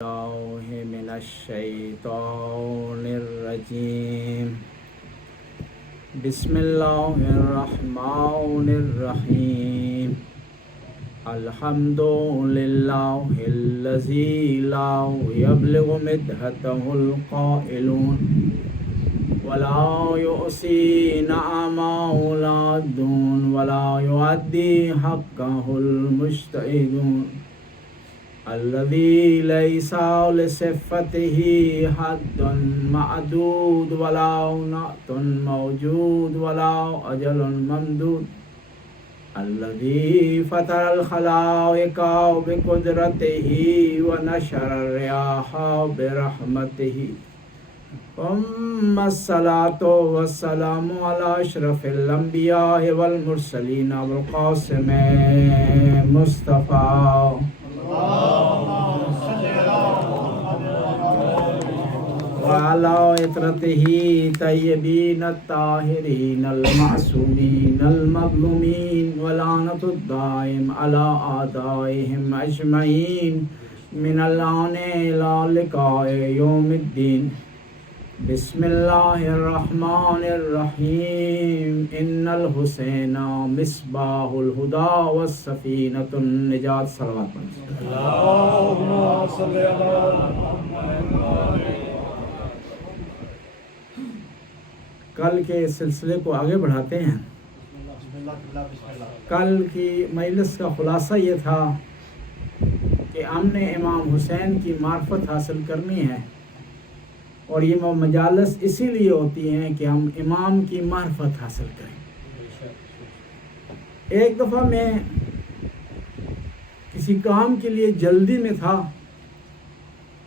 الله من الشيطان الرجيم. بسم الله الرحمن الرحيم. الحمد لله الذي لا يبلغ مدحته القائلون ولا يؤسي نعمه العادون ولا يؤدي حقه المجتهدون الذي ليس لصفته حد معدود ولا نعت موجود ولا أجل ممدود الذي فطر الخلائق بقدرته ونشر الرياح برحمته ثم الصلاة والسلام على أشرف الأنبياء والمرسلين والقاسم مصطفى وعلى عترته طيبين الطاهرين المعصومين المظلومين ولعنة الدائم على أعدائهم أجمعين من الآن إلى لقاء يوم الدين. بسم الله الرحمن الرحيم. إن الحسين مصباح الهدى والسفينة النجاة. صلوات اللهم صل على محمد. کل کے سلسلے کو آگے بڑھاتے ہیں. کل کی مجلس کا خلاصہ یہ تھا کہ ہم نے امام حسین کی معرفت حاصل کرنی ہے، اور یہ مجالس اسی لیے ہوتی ہیں کہ ہم امام کی معرفت حاصل کریں. ایک دفعہ میں کسی کام کے لیے جلدی میں تھا.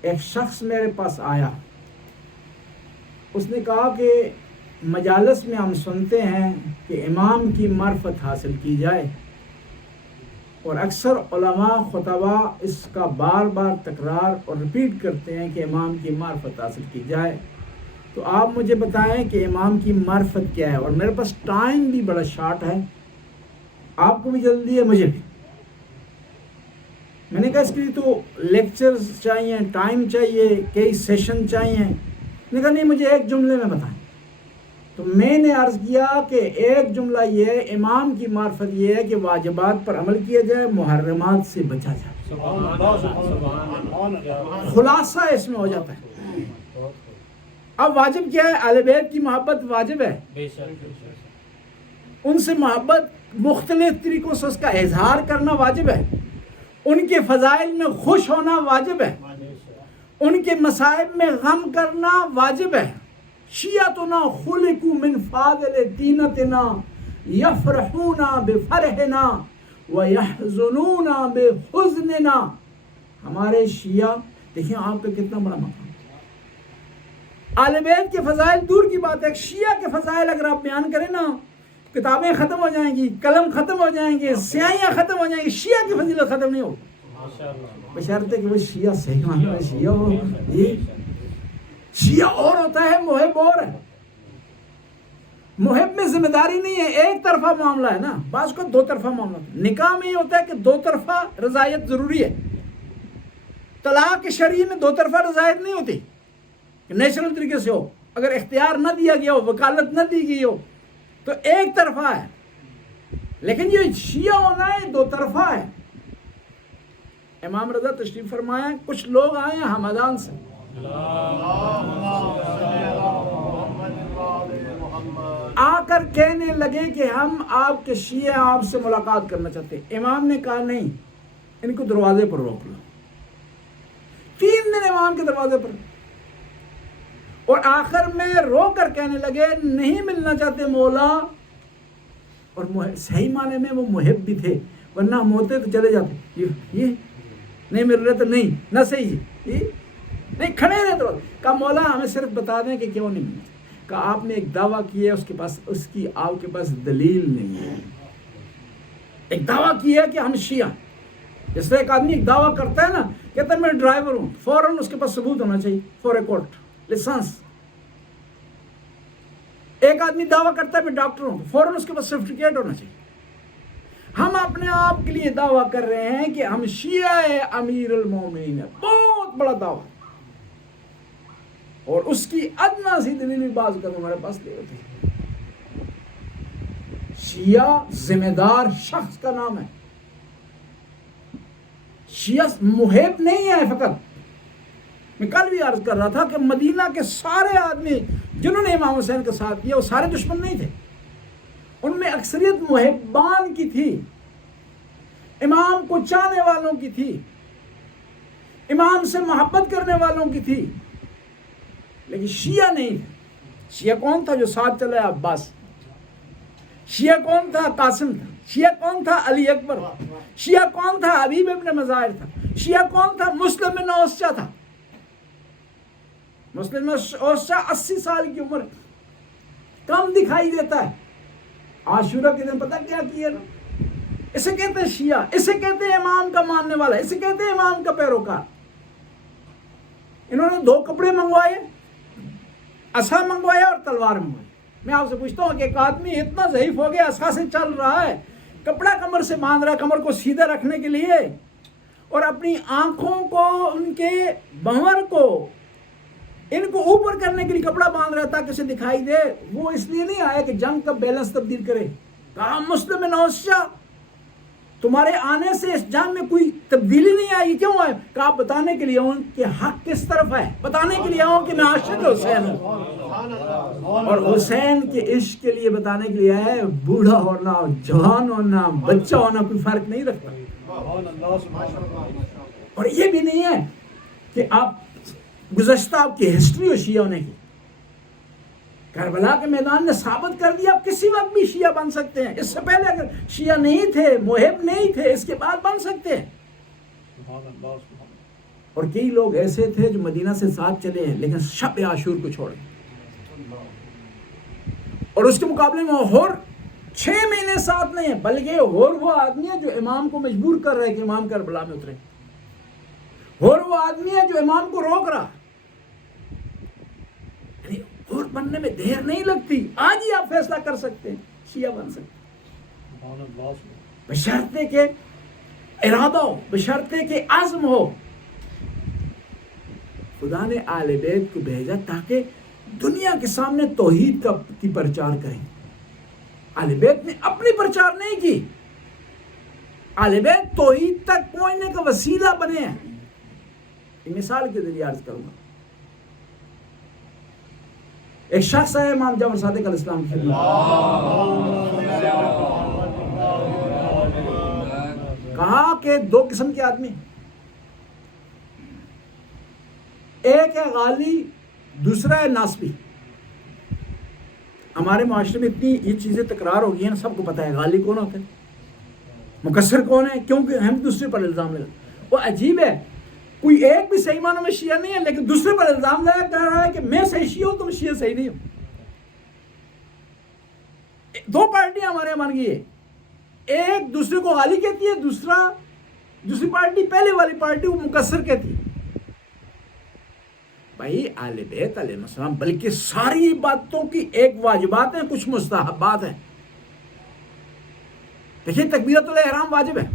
ایک شخص میرے پاس آیا. اس نے کہا کہ مجالس میں ہم سنتے ہیں کہ امام کی معرفت حاصل کی جائے، اور اکثر علماء خطبہ اس کا بار بار تکرار اور رپیٹ کرتے ہیں کہ امام کی معرفت حاصل کی جائے. تو آپ مجھے بتائیں کہ امام کی معرفت کیا ہے. اور میرے پاس ٹائم بھی بڑا شارٹ ہے، آپ کو بھی جلدی ہے، مجھے بھی. میں نے کہا اس کے لیے تو لیکچرز چاہیے، ٹائم چاہیے، کئی سیشن چاہیے. میں نے کہا نہیں، مجھے ایک جملے میں بتائیں. تو میں نے عرض کیا کہ ایک جملہ یہ ہے، امام کی معرفت یہ ہے کہ واجبات پر عمل کیا جائے، محرمات سے بچا جائے. خلاصہ اس میں ہو جاتا ہے. اب واجب کیا ہے؟ اہل بیت کی محبت واجب ہے. ان سے محبت مختلف طریقوں سے اس کا اظہار کرنا واجب ہے. ان کے فضائل میں خوش ہونا واجب ہے. ان کے مصائب میں غم کرنا واجب ہے. شیعتنا خلقوا من فاضل دینتنا یفرحون بفرحنا ویحزنون بحزننا. ہمارے شیعہ دیکھیں آپ کا کتنا بڑا مقام. اہل بیت کے فضائل دور کی بات ہے، شیعہ کے فضائل اگر آپ بیان کریں نا، کتابیں ختم ہو جائیں گی، قلم ختم ہو جائیں گے، سیاہیاں ختم ہو جائیں گی. شیعہ کی فضیلت ختم نہیں ہوگی، بشرطے کہ وہ شیعہ صحیح معنی میں شیعہ ہو. یہ شیعہ اور ہوتا ہے، محب اور ہے. محب میں ذمہ داری نہیں ہے، ایک طرفہ معاملہ ہے نا. بعض کو دو طرفہ معاملہ ہوتا ہے. نکاح میں یہ ہوتا ہے کہ دو طرفہ رضایت ضروری ہے. طلاق شرعی میں دو طرفہ رضایت نہیں ہوتی کہ نیچرل طریقے سے ہو. اگر اختیار نہ دیا گیا ہو، وکالت نہ دی گئی ہو، تو ایک طرفہ ہے. لیکن یہ شیعہ ہونا ہے دو طرفہ ہے. امام رضا تشریف فرمایا، کچھ لوگ آئے ہیں ہمدان سے، آ کر کہنے لگے کہ ہم آپ کے شیعہ آپ سے ملاقات کرنا چاہتے ہیں. امام نے کہا نہیں، ان کو دروازے پر روک لو. 3 دن امام کے دروازے پر، اور آخر میں رو کر کہنے لگے نہیں ملنا چاہتے مولا. اور صحیح معنی میں وہ محب بھی تھے، ورنہ ہم ہوتے تو چلے جاتے. یہ نہیں مل رہے تو نہیں نہ صحیح ہے، نہیں کھڑے رہے. تو کہا مولا ہمیں صرف بتا دیں کہ کیوں نہیں ملتے. کہا آپ نے ایک دعویٰ کیا ہے، اس کی آپ کے پاس دلیل نہیں ہے. ایک دعویٰ کیا ہے کہ ہم شیعہ، جس طرح ایک آدمی ایک دعویٰ کرتا ہے نا، کہتا ہے میں ڈرائیور ہوں، فوراً اس کے پاس ثبوت ہونا چاہیے، فور اے کورٹ لائسنس. ایک آدمی دعویٰ کرتا ہے میں ڈاکٹر ہوں، فوراً اس کے پاس سرٹیفکیٹ ہونا چاہیے. ہم اپنے آپ کے لیے دعویٰ کر رہے ہیں کہ ہم شیعہ امیر المومنین ہیں، بہت بڑا دعویٰ، اور اس کی ادنا سی دلیل بھی بعض کا ہمارے پاس نہیں ہوتی۔ شیعہ ذمہ دار شخص کا نام ہے، شیعہ محب نہیں ہے فقط۔ میں کل بھی عرض کر رہا تھا کہ مدینہ کے سارے آدمی جنہوں نے امام حسین کا ساتھ کیا وہ سارے دشمن نہیں تھے، ان میں اکثریت محبان کی تھی، امام کو چاہنے والوں کی تھی، امام سے محبت کرنے والوں کی تھی، لیکن شیعہ نہیں تھے۔ شیعہ کون تھا جو ساتھ چلا؟ عباس۔ شیعہ کون تھا؟ قاسم تھا۔ شیعہ کون تھا؟ علی اکبر۔ شیعہ کون تھا؟ حبیب ابن مظاہر تھا۔ شیعہ کون تھا؟ مسلم بن اوسچہ تھا۔ مسلم بن اوسچہ 80 سال کی عمر، کم دکھائی دیتا ہے۔ عاشورہ کے دن پتہ کیا کیا نا؟ اسے کہتے ہیں شیعہ، اسے کہتے ہیں امام کا ماننے والا، اسے کہتے ہیں امام کا پیروکار۔ انہوں نے 2 کپڑے منگوائے، عصا منگوایا اور تلوار منگوائی۔ میں آپ سے پوچھتا ہوں کہ ایک آدمی اتنا ضعیف ہو گیا، عصا سے چل رہا ہے، کپڑا کمر سے باندھ رہا ہے کمر کو سیدھا رکھنے کے لیے، اور اپنی آنکھوں کو، ان کے بھنور کو، ان کو اوپر کرنے کے لیے کپڑا باندھ رہا ہے تاکہ اسے دکھائی دے۔ وہ اس لیے نہیں آیا کہ جنگ کا بیلنس تبدیل کرے۔ کہا مسلم بن اوسچہ تمہارے آنے سے اس جنگ میں کوئی تبدیلی نہیں آئی، کیوں آئے؟ کہا بتانے کے لیے ہوں کہ حق کس طرف ہے، بتانے کے لیے ہوں کہ میں عاشق حسین ہوں، اور حسین کے عشق کے لیے بتانے کے لیے ہے۔ بوڑھا ہونا، جوان ہونا، بچہ ہونا کوئی فرق نہیں رکھتا۔ اور یہ بھی نہیں ہے کہ آپ گزشتہ آپ کی ہسٹری ہو شیعہ ہونے کی، کربلا کے میدان نے ثابت کر دیا آپ کسی وقت بھی شیعہ بن سکتے ہیں۔ اس سے پہلے اگر شیعہ نہیں تھے، محب نہیں تھے، اس کے بعد بن سکتے ہیں۔ اور کئی لوگ ایسے تھے جو مدینہ سے ساتھ چلے ہیں لیکن شب عاشور کو چھوڑے، اور اس کے مقابلے میں اور 6 مہینے ساتھ نہیں ہے، بلکہ اور وہ آدمی ہے جو امام کو مجبور کر رہے کہ امام کربلا میں اترے، اور وہ آدمی ہے جو امام کو روک رہا۔ اور بننے میں دیر نہیں لگتی، آج ہی آپ فیصلہ کر سکتے ہیں، شیعہ بن سکتے ہیں، بشرطے کہ ارادہ ہو، بشرطے کہ عزم ہو۔ خدا نے آل بیت کو بھیجا تاکہ دنیا کے سامنے توحید کی پرچار کریں۔ آل بیت نے اپنی پرچار نہیں کی، آل بیت توحید تک پہنچنے کا وسیلہ بنے ہیں۔ ایک مثال کے ذریعے عرض کروں گا۔ ایک شخص ہے امام جعفر صادق علیہ السلام کی خدمت، کہا کہ 2 قسم کے آدمی، ایک ہے غالی، دوسرا ہے ناسبی۔ ہمارے معاشرے میں اتنی یہ چیزیں تکرار ہو گئی ہیں، سب کو پتہ ہے غالی کون ہوتے ہیں، مقصر کون ہے، کیونکہ ہم دوسرے پر الزام لگا۔ وہ عجیب ہے، کوئی ایک بھی صحیح معنوں میں شیعہ نہیں ہے لیکن دوسرے پر الزام لگا کر رہا ہے کہ میں صحیح شیعہ ہوں، تم شیعہ صحیح نہیں ہو۔ 2 پارٹیاں ہمارے بن گئی ہے، ایک دوسرے کو غالی کہتی ہے، دوسری پارٹی، پہلے والی پارٹی وہ مقصر کہتی ہے۔ بھائی اہل بیت علیہ السلام بلکہ ساری باتوں کی ایک واجبات ہیں، کچھ مستحبات ہیں۔ دیکھیے تکبیرۃ الاحرام واجب ہے،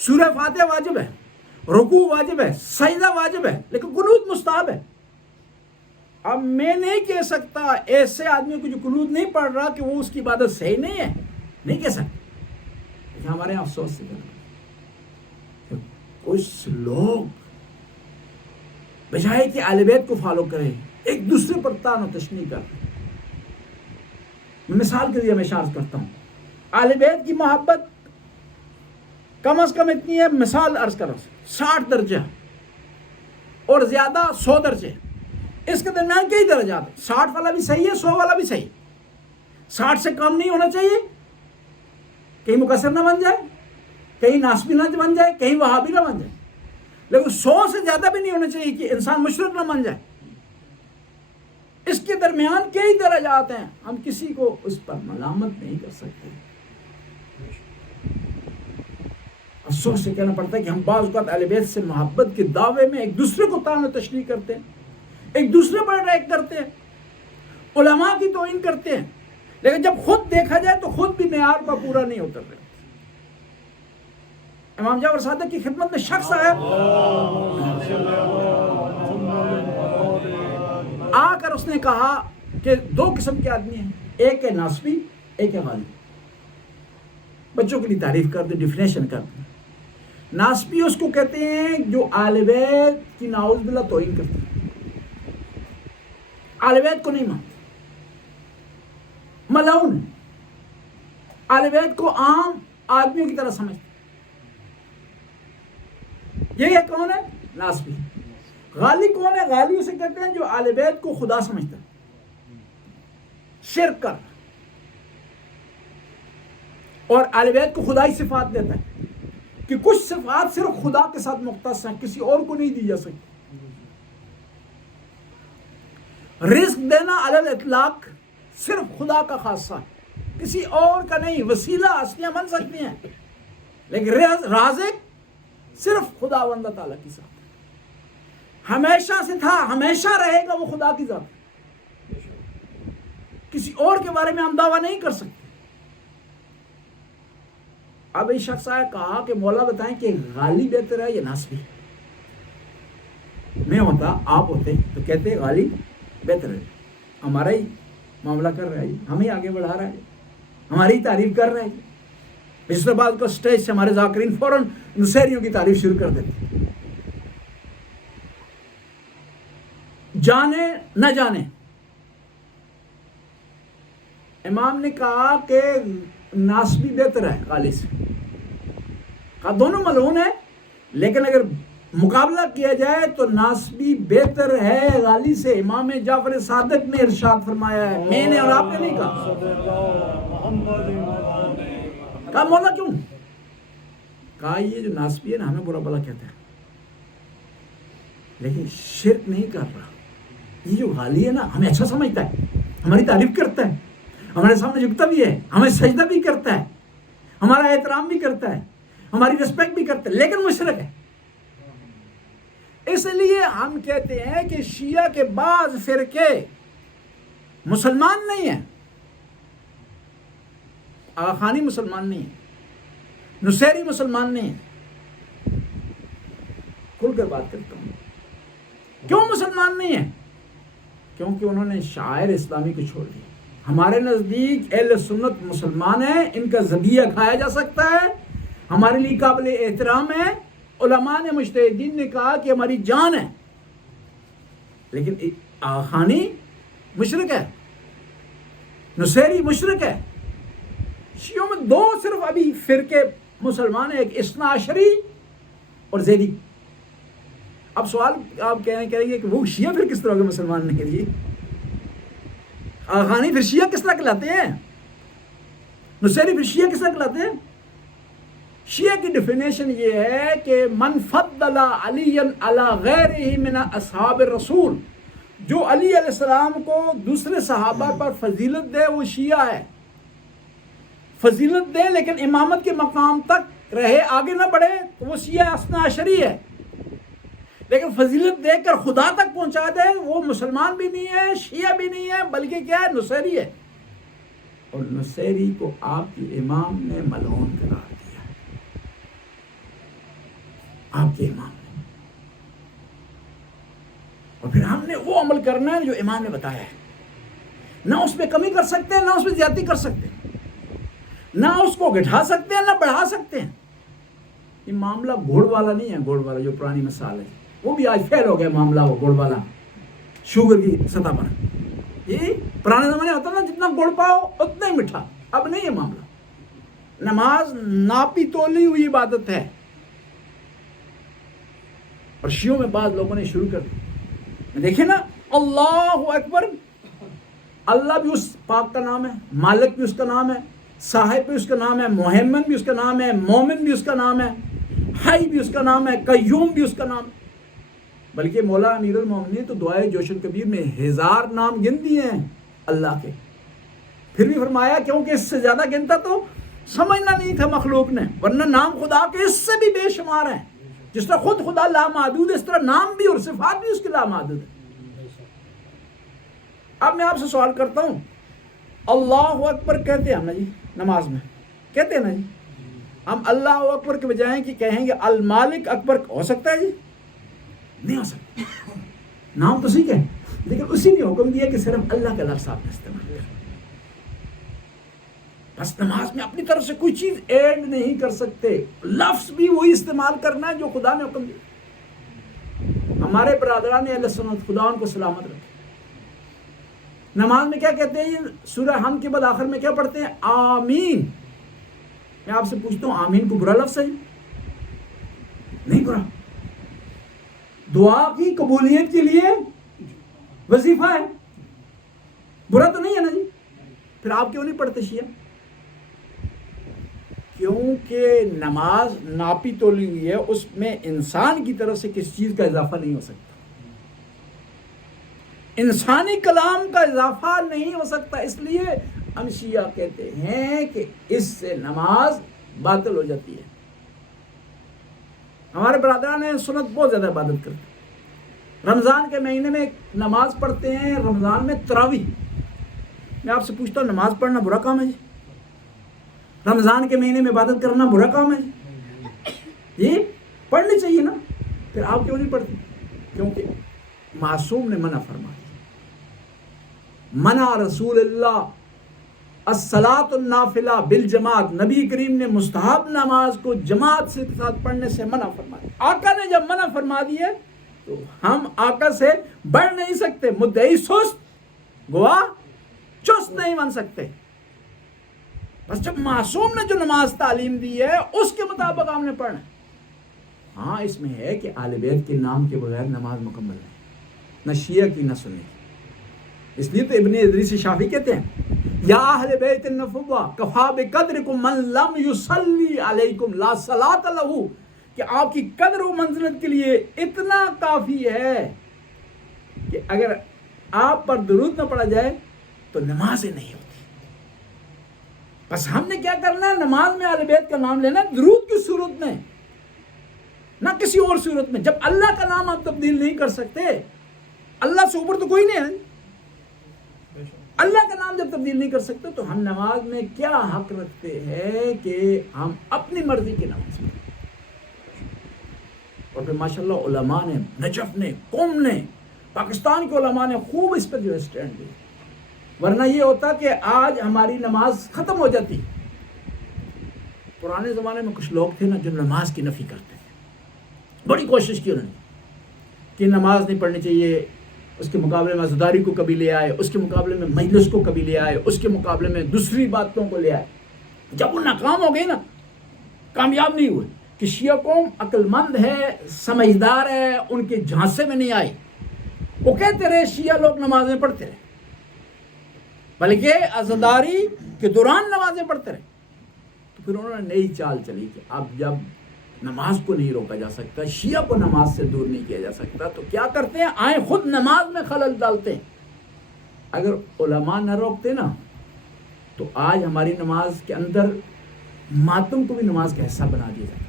سورہ فاتحہ واجب ہے، رکوع واجب ہے، سجدہ واجب ہے، لیکن قنوت مستحب ہے۔ اب میں نہیں کہہ سکتا ایسے آدمی کو جو قنوت نہیں پڑھ رہا کہ وہ اس کی عبادت صحیح نہیں ہے، نہیں کہہ سکتا۔ لیکن ہمارے یہاں افسوس سے کہنا، کچھ لوگ بجائے کہ اہل بیت کو فالو کریں ایک دوسرے پر طعن و تشنیع کرتے۔ میں مثال کے لیے ہمیشہ عرض کرتا ہوں، اہل بیت کی محبت کم از کم اتنی ہے، مثال عرض کرو 60 درجہ اور زیادہ 100 درجے، اس کے درمیان کئی درجات ہیں، 60 والا بھی صحیح ہے، 100 والا بھی صحیح، 60 سے کم نہیں ہونا چاہیے، کہیں مقصر نہ بن جائے، کہیں ناسبی نہ بن جائے، کہیں وہابی نہ بن جائے، لیکن 100 سے زیادہ بھی نہیں ہونا چاہیے کہ انسان مشرک نہ بن جائے۔ اس کے درمیان کئی درجات ہیں، ہم کسی کو اس پر ملامت نہیں کر سکتے۔ افسوس سے کہنا پڑتا ہے کہ ہم بعض اوقات اہل بیت سے محبت کے دعوے میں ایک دوسرے کو طعن و تشنیع کرتے ہیں، ایک دوسرے پر اٹیک کرتے ہیں، علماء کی توہین کرتے ہیں، لیکن جب خود دیکھا جائے تو خود بھی معیار پر پورا نہیں اتر رہے۔ امام جعفر صادق کی خدمت میں شخص آیا، آ کر اس نے کہا کہ دو قسم کے آدمی ہیں، ایک ہے ناسبی، ایک ہے غالی. بچوں کے لیے تعریف کر دیں، ڈیفینیشن کر دیں. ناسبی اس کو کہتے ہیں جو آل بیت کی نعوذ باللہ توہین کرتے ہیں، آل بیت کو نہیں مانتے، ملعون ہے، آل بیت کو عام آدمیوں کی طرح سمجھتے. یہ کون ہے؟ ناسبی. غالی کون ہے؟ غالی اسے کہتے ہیں جو آل بیت کو خدا سمجھتا ہے، شرک کر اور آل بیت کو خدائی صفات دیتا ہے کہ کچھ صفات صرف خدا کے ساتھ مختص ہیں، کسی اور کو نہیں دی جا سکتی. رزق دینا علی الاطلاق صرف خدا کا خاصہ ہے، کسی اور کا نہیں. وسیلہ ہستیاں بن سکتی ہیں لیکن رازق صرف خدا بندہ تعالیٰ کی ذات ہے. ہمیشہ سے تھا، ہمیشہ رہے گا، وہ خدا کی ذات ہے. کسی اور کے بارے میں ہم دعویٰ نہیں کر سکتے. اب ایک شخص آیا، کہا کہ مولا بتائیں کہ غالی بہتر ہے یا ناسبی؟ میں ہوتا، آپ ہوتے تو کہتے غالی بہتر ہے، ہمارا ہی معاملہ کر رہا ہے، ہم ہی آگے بڑھا رہا ہے، ہماری تعریف کر رہے ہیں. اس کے بعد کو سٹیج سے ہمارے ذاکرین فوراً نصیریوں کی تعریف شروع کر دیتے، جانے نہ جانے. امام نے کہا کہ ناسبی بہتر ہے غالی سے. کہا دونوں ملعون ہیں، لیکن اگر مقابلہ کیا جائے تو ناسبی بہتر ہے غالی سے. امام جعفر صادق نے ارشاد فرمایا ہے، میں نے اور آپ نے نہیں کہا. کہا مولا کیوں؟ کہا یہ جو ناسبی ہے نا ہمیں برا بلا کہتا ہے لیکن شرک نہیں کر رہا. یہ جو غالی ہے نا ہمیں اچھا سمجھتا ہے، ہماری تعریف کرتا ہے، ہمارے سامنے جھکتا بھی ہے، ہمیں سجدہ بھی کرتا ہے، ہمارا احترام بھی کرتا ہے، ہماری ریسپیکٹ بھی کرتا ہے، لیکن مشرک ہے. اس لیے ہم کہتے ہیں کہ شیعہ کے بعض فرقے مسلمان نہیں ہیں. آغا خانی مسلمان نہیں ہے، نصیری مسلمان نہیں ہے. کھل کر بات کرتا ہوں. کیوں مسلمان نہیں ہے؟ کیونکہ انہوں نے شعائر اسلامی کو چھوڑ دیا. ہمارے نزدیک اہل سنت مسلمان ہیں، ان کا ذبیحہ کھایا جا سکتا ہے، ہمارے لیے قابل احترام ہے. علماء نے، مجتہدین نے کہا کہ ہماری جان ہے. لیکن آغا خانی مشرک ہے، نصیری مشرک ہے. شیعوں میں دو صرف ابھی فرقے مسلمان ہیں، ایک اثنا عشری اور زیدی. اب سوال آپ کہیں گے کہ وہ شیعہ پھر کس طرح کے مسلمان نہیں کریے؟ آغا خانی پھر شیعہ کس طرح کہلاتے ہیں؟ نصیری پھر شیعہ کس طرح کہلاتے ہیں؟ شیعہ کی ڈیفینیشن یہ ہے کہ من فضل علی علی غیرہ من اصحاب الرسول، جو علی علیہ السلام کو دوسرے صحابہ پر فضیلت دے وہ شیعہ ہے. فضیلت دے لیکن امامت کے مقام تک رہے، آگے نہ بڑھے تو وہ شیعہ اثنا عشری ہے. لیکن فضیلت دے کر خدا تک پہنچا دے وہ مسلمان بھی نہیں ہے، شیعہ بھی نہیں ہے، بلکہ کیا ہے؟ نصیری ہے. اور نصیری کو آپ کے امام نے ملعون قرار دیا، آپ کے امام نے. اور پھر ہم نے وہ عمل کرنا ہے جو امام نے بتایا ہے. نہ اس میں کمی کر سکتے ہیں، نہ اس میں زیادتی کر سکتے ہیں، نہ اس کو گھٹا سکتے ہیں، نہ بڑھا سکتے ہیں. یہ معاملہ گھوڑ والا نہیں ہے. گھوڑ والا جو پرانی مثال ہے وہ بھی آج فیل ہو گیا معاملہ. وہ گھوڑ والا شوگر کی سطح پر، یہ پرانے زمانے ہوتا نا جتنا گڑ پاؤ اتنا ہی میٹھا. اب نہیں ہے معاملہ. نماز ناپی تولی ہوئی عبادت ہے. اور شیعوں میں بعض لوگوں نے شروع کر دی، دیکھیں نا، اللہ اکبر، اللہ بھی اس پاک کا نام ہے، مالک بھی اس کا نام ہے، صاحب بھی اس کا نام ہے، محمد بھی اس کا نام ہے، مومن بھی اس کا نام ہے، حی بھی اس کا نام ہے، قیوم بھی اس کا نام ہے. بلکہ مولا امیر المومنین تو دعائے جوشن کبیر میں 1000 نام گن دیے ہیں اللہ کے. پھر بھی فرمایا کیونکہ اس سے زیادہ گنتا تو سمجھنا نہیں تھا مخلوق نے، ورنہ نام خدا کے اس سے بھی بے شمار ہیں. جس طرح خود خدا لامحدود ہے، اس طرح نام بھی اور صفات بھی اس کے لامحدود ہے. اب میں آپ سے سوال کرتا ہوں، اللہ اکبر کہتے ہیں نا جی نماز میں، کہتے ہیں نا جی، ہم اللہ اکبر کے بجائے کہ کہیں گے المالک اکبر ہو سکتا ہے جی؟ نہیں ہو سکتا. نام تو صحیح ہے لیکن اسی نے حکم دیا کہ صرف اللہ کا لفظ آپ نے استعمال کریں. بس نماز میں اپنی طرف سے کوئی چیز ایڈ نہیں کر سکتے. لفظ بھی وہی استعمال کرنا ہے جو خدا نے حکم دیا. ہمارے برادران اہل سنت خدا ان کو سلامت رکھے. نماز میں کیا کہتے ہیں؟ سورہ حمد کے بعد آخر میں کیا پڑھتے ہیں؟ آمین. میں آپ سے پوچھتا ہوں آمین کو برا لفظ ہے؟ نہیں برا. دعا کی قبولیت کے لیے وظیفہ ہے, برا تو نہیں ہے نا جی. پھر آپ کیوں نہیں پڑھتے شیعہ؟ کیونکہ نماز ناپی تولی ہوئی ہے, اس میں انسان کی طرف سے کسی چیز کا اضافہ نہیں ہو سکتا. انسانی کلام کا اضافہ نہیں ہو سکتا. اس لیے ہم شیعہ کہتے ہیں کہ اس سے نماز باطل ہو جاتی ہے. ہمارے برادران سنت بہت زیادہ عبادت کرتے ہیں. رمضان کے مہینے میں نماز پڑھتے ہیں, رمضان میں تراویح. میں آپ سے پوچھتا ہوں نماز پڑھنا برا کام ہے جی؟ رمضان کے مہینے میں عبادت کرنا برا کام ہے جی؟ یہ پڑھنی چاہیے نا. پھر آپ کیوں نہیں پڑھتے؟ کیونکہ معصوم نے منع فرما دیا. منع رسول اللہ الصلاۃ النافلہ بالجماعت. نبی کریم نے مستحب نماز کو جماعت سے ساتھ پڑھنے سے منع فرما دیا. آقا نے جب منع فرما دیے تو ہم آقا سے بڑھ نہیں سکتے. مدعی سست گواہ چست نہیں بن سکتے. بس جب معصوم نے جو نماز تعلیم دی ہے اس کے مطابق ہم نے پڑھنا. ہاں اس میں ہے کہ اہل بیت کے نام کے بغیر نماز مکمل نہیں, نہ شیعہ کی نہ سنی کی. اس لیے تو ابن ادریس شافعی کہتے ہیں یا اہل بیت النبوہ کفا بقدرکم من لم یصلی علیکم لا صلاۃ لہ, کہ آپ کی قدر و منزلت کے لیے اتنا کافی ہے کہ اگر آپ پر درود نہ پڑھا جائے تو نماز نہیں ہوتی. بس ہم نے کیا کرنا ہے؟ نماز میں اہل بیت کا نام لینا, درود کی صورت میں نہ کسی اور صورت میں. جب اللہ کا نام آپ تبدیل نہیں کر سکتے, اللہ سے اوپر تو کوئی نہیں ہے, اللہ کا نام جب تبدیل نہیں کر سکتے تو ہم نماز میں کیا حق رکھتے ہیں کہ ہم اپنی مرضی کی نماز پڑھیں. اور پھر ماشاءاللہ علماء نے, نجف نے, قوم نے, پاکستان کے علماء نے خوب اس پر جو ہے سٹینڈ لیا. ورنہ یہ ہوتا کہ آج ہماری نماز ختم ہو جاتی. پرانے زمانے میں کچھ لوگ تھے نا جو نماز کی نفی کرتے تھے. بڑی کوشش کی انہوں نے کہ نماز نہیں پڑھنی چاہیے, اس کے مقابلے میں عزاداری کو کبھی لے آئے, اس کے مقابلے میں مجلس کو کبھی لے آئے, اس کے مقابلے میں دوسری باتوں کو لے آئے. جب وہ ناکام ہو گئی نا, کامیاب نہیں ہوئے, کہ شیعہ قوم عقل مند ہے, سمجھدار ہے, ان کے جھانسے میں نہیں آئی. وہ کہتے رہے شیعہ لوگ نمازیں پڑھتے رہے, بلکہ عزاداری کے دوران نمازیں پڑھتے رہے. تو پھر انہوں نے نئی چال چلی کہ اب جب نماز کو نہیں روکا جا سکتا, شیعہ کو نماز سے دور نہیں کیا جا سکتا, تو کیا کرتے ہیں؟ آئیں خود نماز میں خلل ڈالتے ہیں. اگر علماء نہ روکتے نا تو آج ہماری نماز کے اندر ماتم کو بھی نماز کا حصہ بنا دیا جاتا.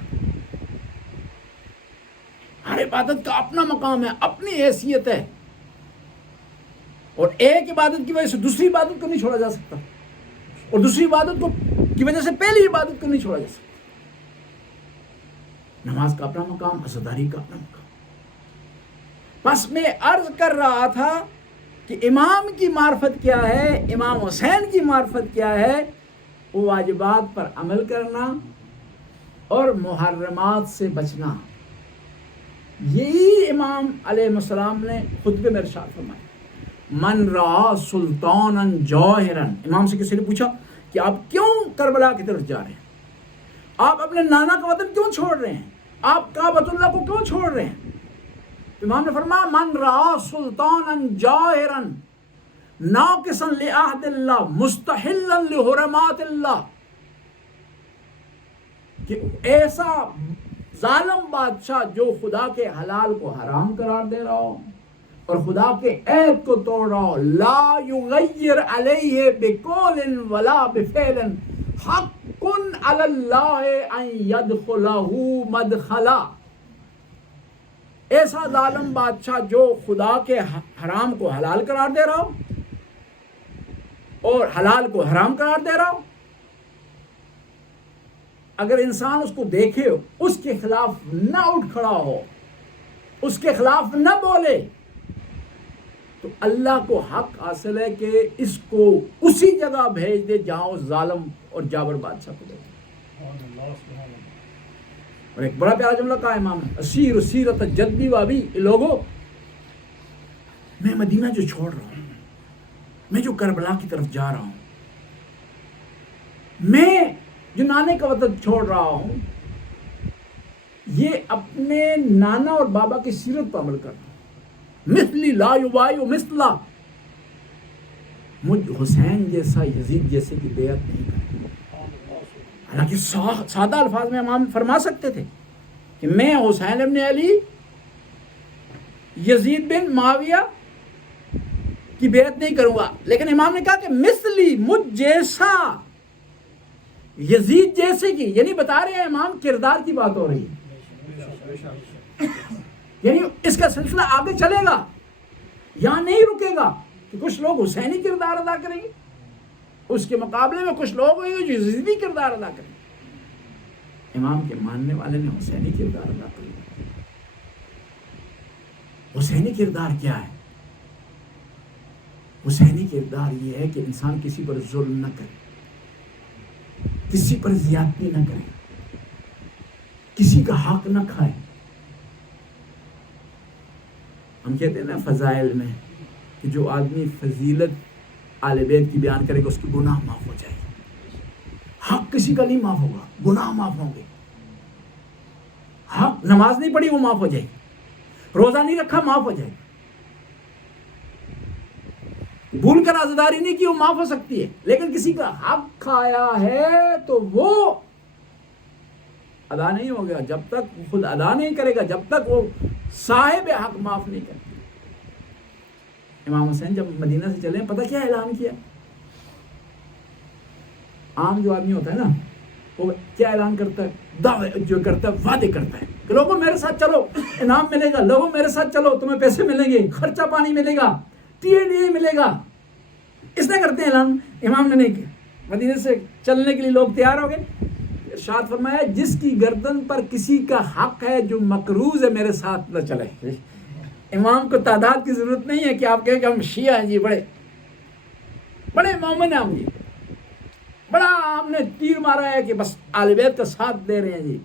ہر عبادت کا اپنا مقام ہے, اپنی حیثیت ہے, اور ایک عبادت کی وجہ سے دوسری عبادت کو نہیں چھوڑا جا سکتا, اور دوسری عبادت کی وجہ سے پہلی عبادت کو نہیں چھوڑا جا سکتا. نماز کا اپنا مقام, عزاداری کا اپنا مقام. بس میں عرض کر رہا تھا کہ امام کی معرفت کیا ہے, امام حسین کی معرفت کیا ہے؟ وہ واجبات پر عمل کرنا اور محرمات سے بچنا. یہی امام علیہ السلام نے خطبے میں ارشاد فرمایا, من را سلطانا جوہرا. امام سے کسی نے پوچھا کہ آپ کیوں کربلا کی طرف جا رہے ہیں, آپ اپنے نانا کا وطن کیوں چھوڑ رہے ہیں, آپ کعبۃ اللہ کو کیوں چھوڑ رہے ہیں؟ امام نے فرمایا من را سلطانا جوہرا ناقصا لعہد اللہ مستحلا لحرمات اللہ, کہ ایسا ظالم بادشاہ جو خدا کے حلال کو حرام قرار دے رہا ہو اور خدا کے عہد کو توڑ رہا ہو, لا یغیر علیہ بقول ولا بفعل حق علی اللہ ان یدخلہ مدخلا. ایسا ظالم بادشاہ جو خدا کے حرام کو حلال قرار دے رہا ہو اور حلال کو حرام قرار دے رہا ہو, اگر انسان اس کو دیکھے اس کے خلاف نہ اٹھ کھڑا ہو، اس کے خلاف نہ بولے، تو اللہ کو حق حاصل ہے کہ اس کو اسی جگہ بھیج دے جہاں اس ظالم اور جابر بادشاہ کو دے۔ اور ایک بڑا پیارا جملہ کہا امام نے، اسیر سیرت جدی وابی، لوگوں میں مدینہ جو چھوڑ رہا ہوں، میں جو کربلا کی طرف جا رہا ہوں، میں جو نانے کا وطن چھوڑ رہا ہوں، یہ اپنے نانا اور بابا کی سیرت پر عمل کر رہا ہوں۔ مثلی لا یبایع مثلا، مجھ حسین جیسا یزید جیسے کی بیعت نہیں کرتا۔ حالانکہ سادہ الفاظ میں امام فرما سکتے تھے کہ میں حسین ابن علی، یزید بن معاویہ کی بیعت نہیں کروں گا، لیکن امام نے کہا کہ مثلی، مجھ جیسا، یزید جیسے کی، یعنی بتا رہے ہیں امام کردار کی بات ہو رہی ہے، یعنی اس کا سلسلہ آگے چلے گا، یہاں نہیں رکے گا کہ کچھ لوگ حسینی کردار ادا کریں گے، اس کے مقابلے میں کچھ لوگ ہیں جو یزیدی کردار ادا کریں گے۔ امام کے ماننے والے نے حسینی کردار ادا کیا۔ حسینی کردار کیا ہے؟ حسینی کردار یہ ہے کہ انسان کسی پر ظلم نہ کرے، کسی پر زیادتی نہ کرے، کسی کا حق نہ کھائے۔ ہم کہتے ہیں نا فضائل میں کہ جو آدمی فضیلت آل بیت کی بیان کرے گا اس کی گناہ معاف ہو جائے گی۔ حق کسی کا نہیں معاف ہوگا، گناہ معاف ہوں گے۔ حق نماز نہیں پڑھی وہ معاف ہو جائے گی، روزہ نہیں رکھا معاف ہو جائے گا، بھول کر عزاداری نہیں کی وہ معاف ہو سکتی ہے، لیکن کسی کا حق کھایا ہے تو وہ ادا نہیں ہوگا جب تک وہ خود ادا نہیں کرے گا، جب تک وہ صاحب حق معاف نہیں کرے۔ امام حسین جب مدینہ سے چلے پتہ کیا اعلان کیا؟ عام جو آدمی ہوتا ہے نا وہ کیا اعلان کرتا ہے؟ دعوے جو کرتا ہے، وعدے کرتا ہے کہ لوگوں میرے ساتھ چلو انعام ملے گا، لوگوں میرے ساتھ چلو تمہیں پیسے ملیں گے، خرچہ پانی ملے گا، TNA ملے گا۔ اس نے کرتے ہیں اعلان، امام نے نہیں کیا۔ مدینے سے چلنے کے لیے لوگ تیار ہو گئے، ارشاد فرمایا جس کی گردن پر کسی کا حق ہے جو مقروض ہے میرے ساتھ نہ چلے۔ امام کو تعداد کی ضرورت نہیں ہے کہ آپ کہیں کہ ہم شیعہ ہیں جی، بڑے مومن ہیں ہم جی، بڑا ہم نے تیر مارا ہے کہ بس آل بیت کا ساتھ دے رہے ہیں جی،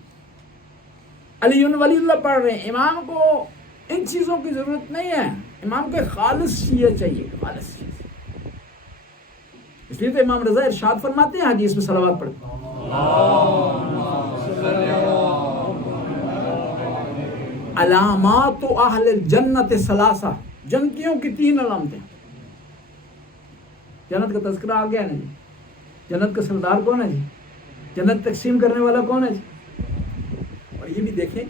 علی ولی اللہ پڑھ رہے ہیں۔ امام کو ان چیزوں کی ضرورت نہیں ہے، امام کو خالص شیعہ چاہیے، خالص شیعہ۔ اس لیے تو امام رضا ارشاد فرماتے ہیں حدیث میں صلوات پڑھتے ہیں، علامات اہل الجنت ثلاثہ، جنتیوں کی 3 علامتیں۔ جنت کا تذکرہ آ گیا نا جی، جنت کا سردار کون ہے جی، جنت تقسیم کرنے والا کون ہے جی۔ اور یہ بھی دیکھیں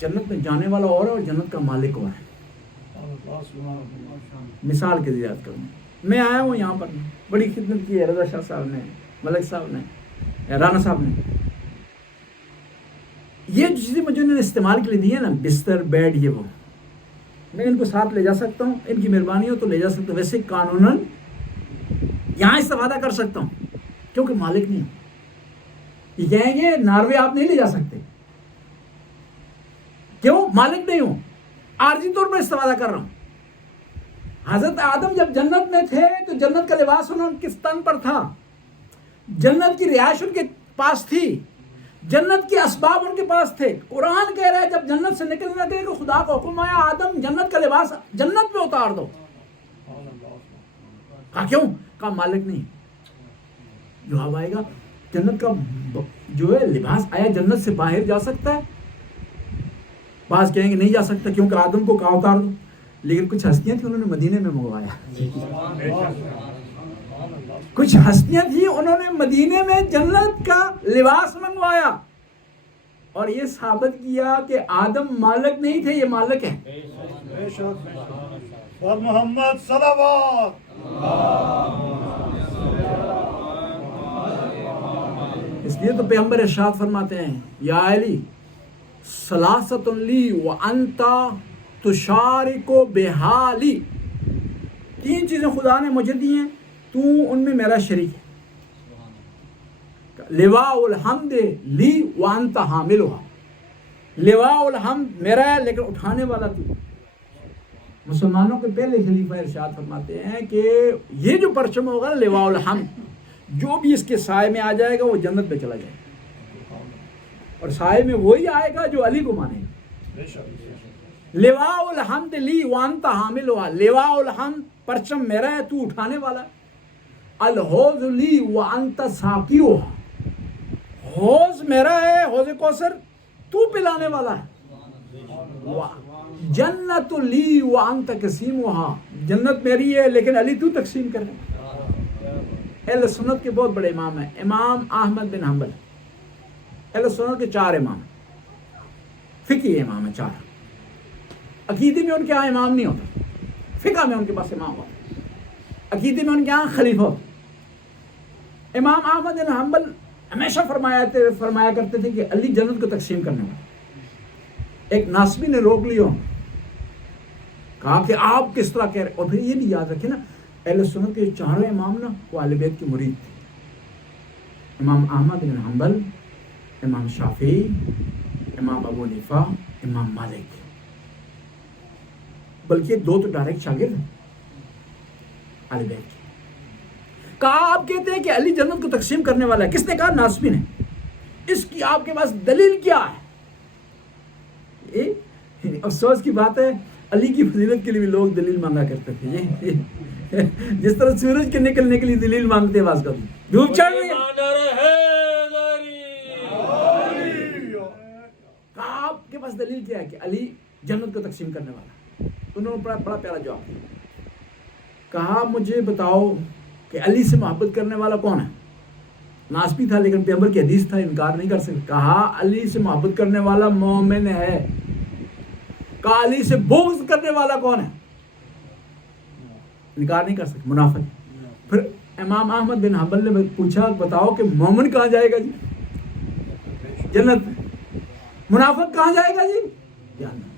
جنت میں جانے والا اور ہے اور جنت کا مالک اور ہے۔ مثال کے ذریعے کروں، میں آیا ہوں یہاں پر، بڑی خدمت کی ہے رضا شاہ صاحب نے، ملک صاحب نے، رانا صاحب نے۔ یہ جو چیزیں مجھے انہوں نے استعمال کے لیے دی ہیں نا، بستر، بیڈ، یہ وہ، میں ان کو ساتھ لے جا سکتا ہوں، ان کی مہربانی ہو تو لے جا سکتا ہوں، ویسے قانوناً یہاں استفادہ کر سکتا ہوں کیونکہ مالک نہیں ہوں۔ یہ کہیں گے ناروے آپ نہیں لے جا سکتے، کیوں؟ مالک نہیں ہوں، عارضی طور پر استفادہ کر رہا ہوں۔ حضرت آدم جب جنت میں تھے تو جنت کا لباس انہوں کے تن پر تھا، جنت کی رہائش ان کے پاس تھی، جنت کے اسباب ان کے پاس تھے۔ قرآن کہہ رہا ہے جب جنت سے نکلنے لگے کہ خدا کا حکم آیا آدم جنت کا لباس جنت میں اتار دو۔ کہا کیوں؟ کہا مالک نہیں۔ جواب آئے گا جنت کا جو ہے لباس آیا جنت سے باہر جا سکتا ہے؟ بعض کہیں گے نہیں جا سکتا کیونکہ آدم کو کہا اتار دو، لیکن کچھ ہستیاں تھیں انہوں نے مدینے میں منگوایا، کچھ ہستیاں تھیں انہوں نے مدینے میں جنت کا لباس منگوایا اور یہ ثابت کیا کہ آدم مالک نہیں تھے، یہ مالک ہیں۔ اور محمد صلوات۔ اس لیے تو پیغمبر ارشاد فرماتے ہیں یا علی ثلاثۃ لی وانت تشارک بحالی، 3 چیزیں خدا نے مجھے دی ہیں، تو ان میں میرا شریک ہے۔ لواء الحمد لی وانت حاملها، لواء الحمد میرا ہے لیکن اٹھانے والا تو۔ مسلمانوں کے پہلے خلیفہ ارشاد فرماتے ہیں کہ یہ جو پرچم ہوگا لواء الحمد، جو بھی اس کے سائے میں آ جائے گا وہ جنت میں چلا جائے گا، اور سائے میں وہی آئے گا جو علی کو مانے گا۔ لواء الحمد لی وانت حاملها، لواء الحمد پرچم میرا ہے تو اٹھانے والا۔ الحوض لی وانت ساقیها، حوض میرا ہے، حوض کوثر تو پلانے والا ہے۔ جنت لی وانت قسیمها، جنت میری ہے لیکن علی تو تقسیم کر رہا ہے۔ اہل سنت کے بہت بڑے امام ہیں، امام احمد بن حنبل، اہل سنت کے 4 امام، فقہی امام ہیں 4۔ عقیدے میں ان کے ہاں امام نہیں ہوتا، فقہ میں ان کے پاس امام ہوتا، عقیدے میں ان کے ہاں خلیفہ ہوتا۔ امام احمد بن حنبل ہمیشہ فرمایا کرتے تھے کہ علی جنت کو تقسیم کرنے والا۔ ایک ناسبی نے روک لیا، کہا کہ آپ کس طرح کہہ رہے، اور پھر یہ بھی یاد رکھیں نا اہل سنت کے 4 امام نا وہ اہل بیت کے مرید تھے، امام احمد بن حنبل، امام شافعی، امام ابو حنیفہ، امام مالک، بلکہ 2 تو ڈائریکٹ شاگرد ہیں اہل بیت کے۔ کہا آپ کہتے ہیں کہ علی جنت کو تقسیم کرنے والا ہے، کس نے کہا؟ ناسبی نے۔ اس کی آپ کے پاس دلیل کیا ہے؟ افسوس کی بات ہے علی کی فضیلت کے لیے بھی لوگ دلیل مانگا کرتے تھے، جس طرح سورج کے نکلنے کے لیے دلیل مانگتے ہیں بعض کبھی، دھوپ چڑھ رہی ہے، کہا آپ کے پاس دلیل کیا ہے کہ علی جنت کو تقسیم کرنے والا؟ انہوں نے بڑا پیارا جواب دیا، کہا مجھے بتاؤ کہ علی سے محبت کرنے والا کون ہے؟ ناسبی تھا لیکن پیغمبر کی حدیث تھا، انکار نہیں کر سکتا۔ کہا علی سے محبت کرنے والا مومن ہے۔ کہا علی سے بغض کرنے والا کون ہے؟ انکار نہیں کر سکتا، منافق۔ پھر امام احمد بن حنبل نے پوچھا بتاؤ کہ مومن کہاں جائے گا جی؟ جنت۔ منافق کہاں جائے گا جی؟ جنت۔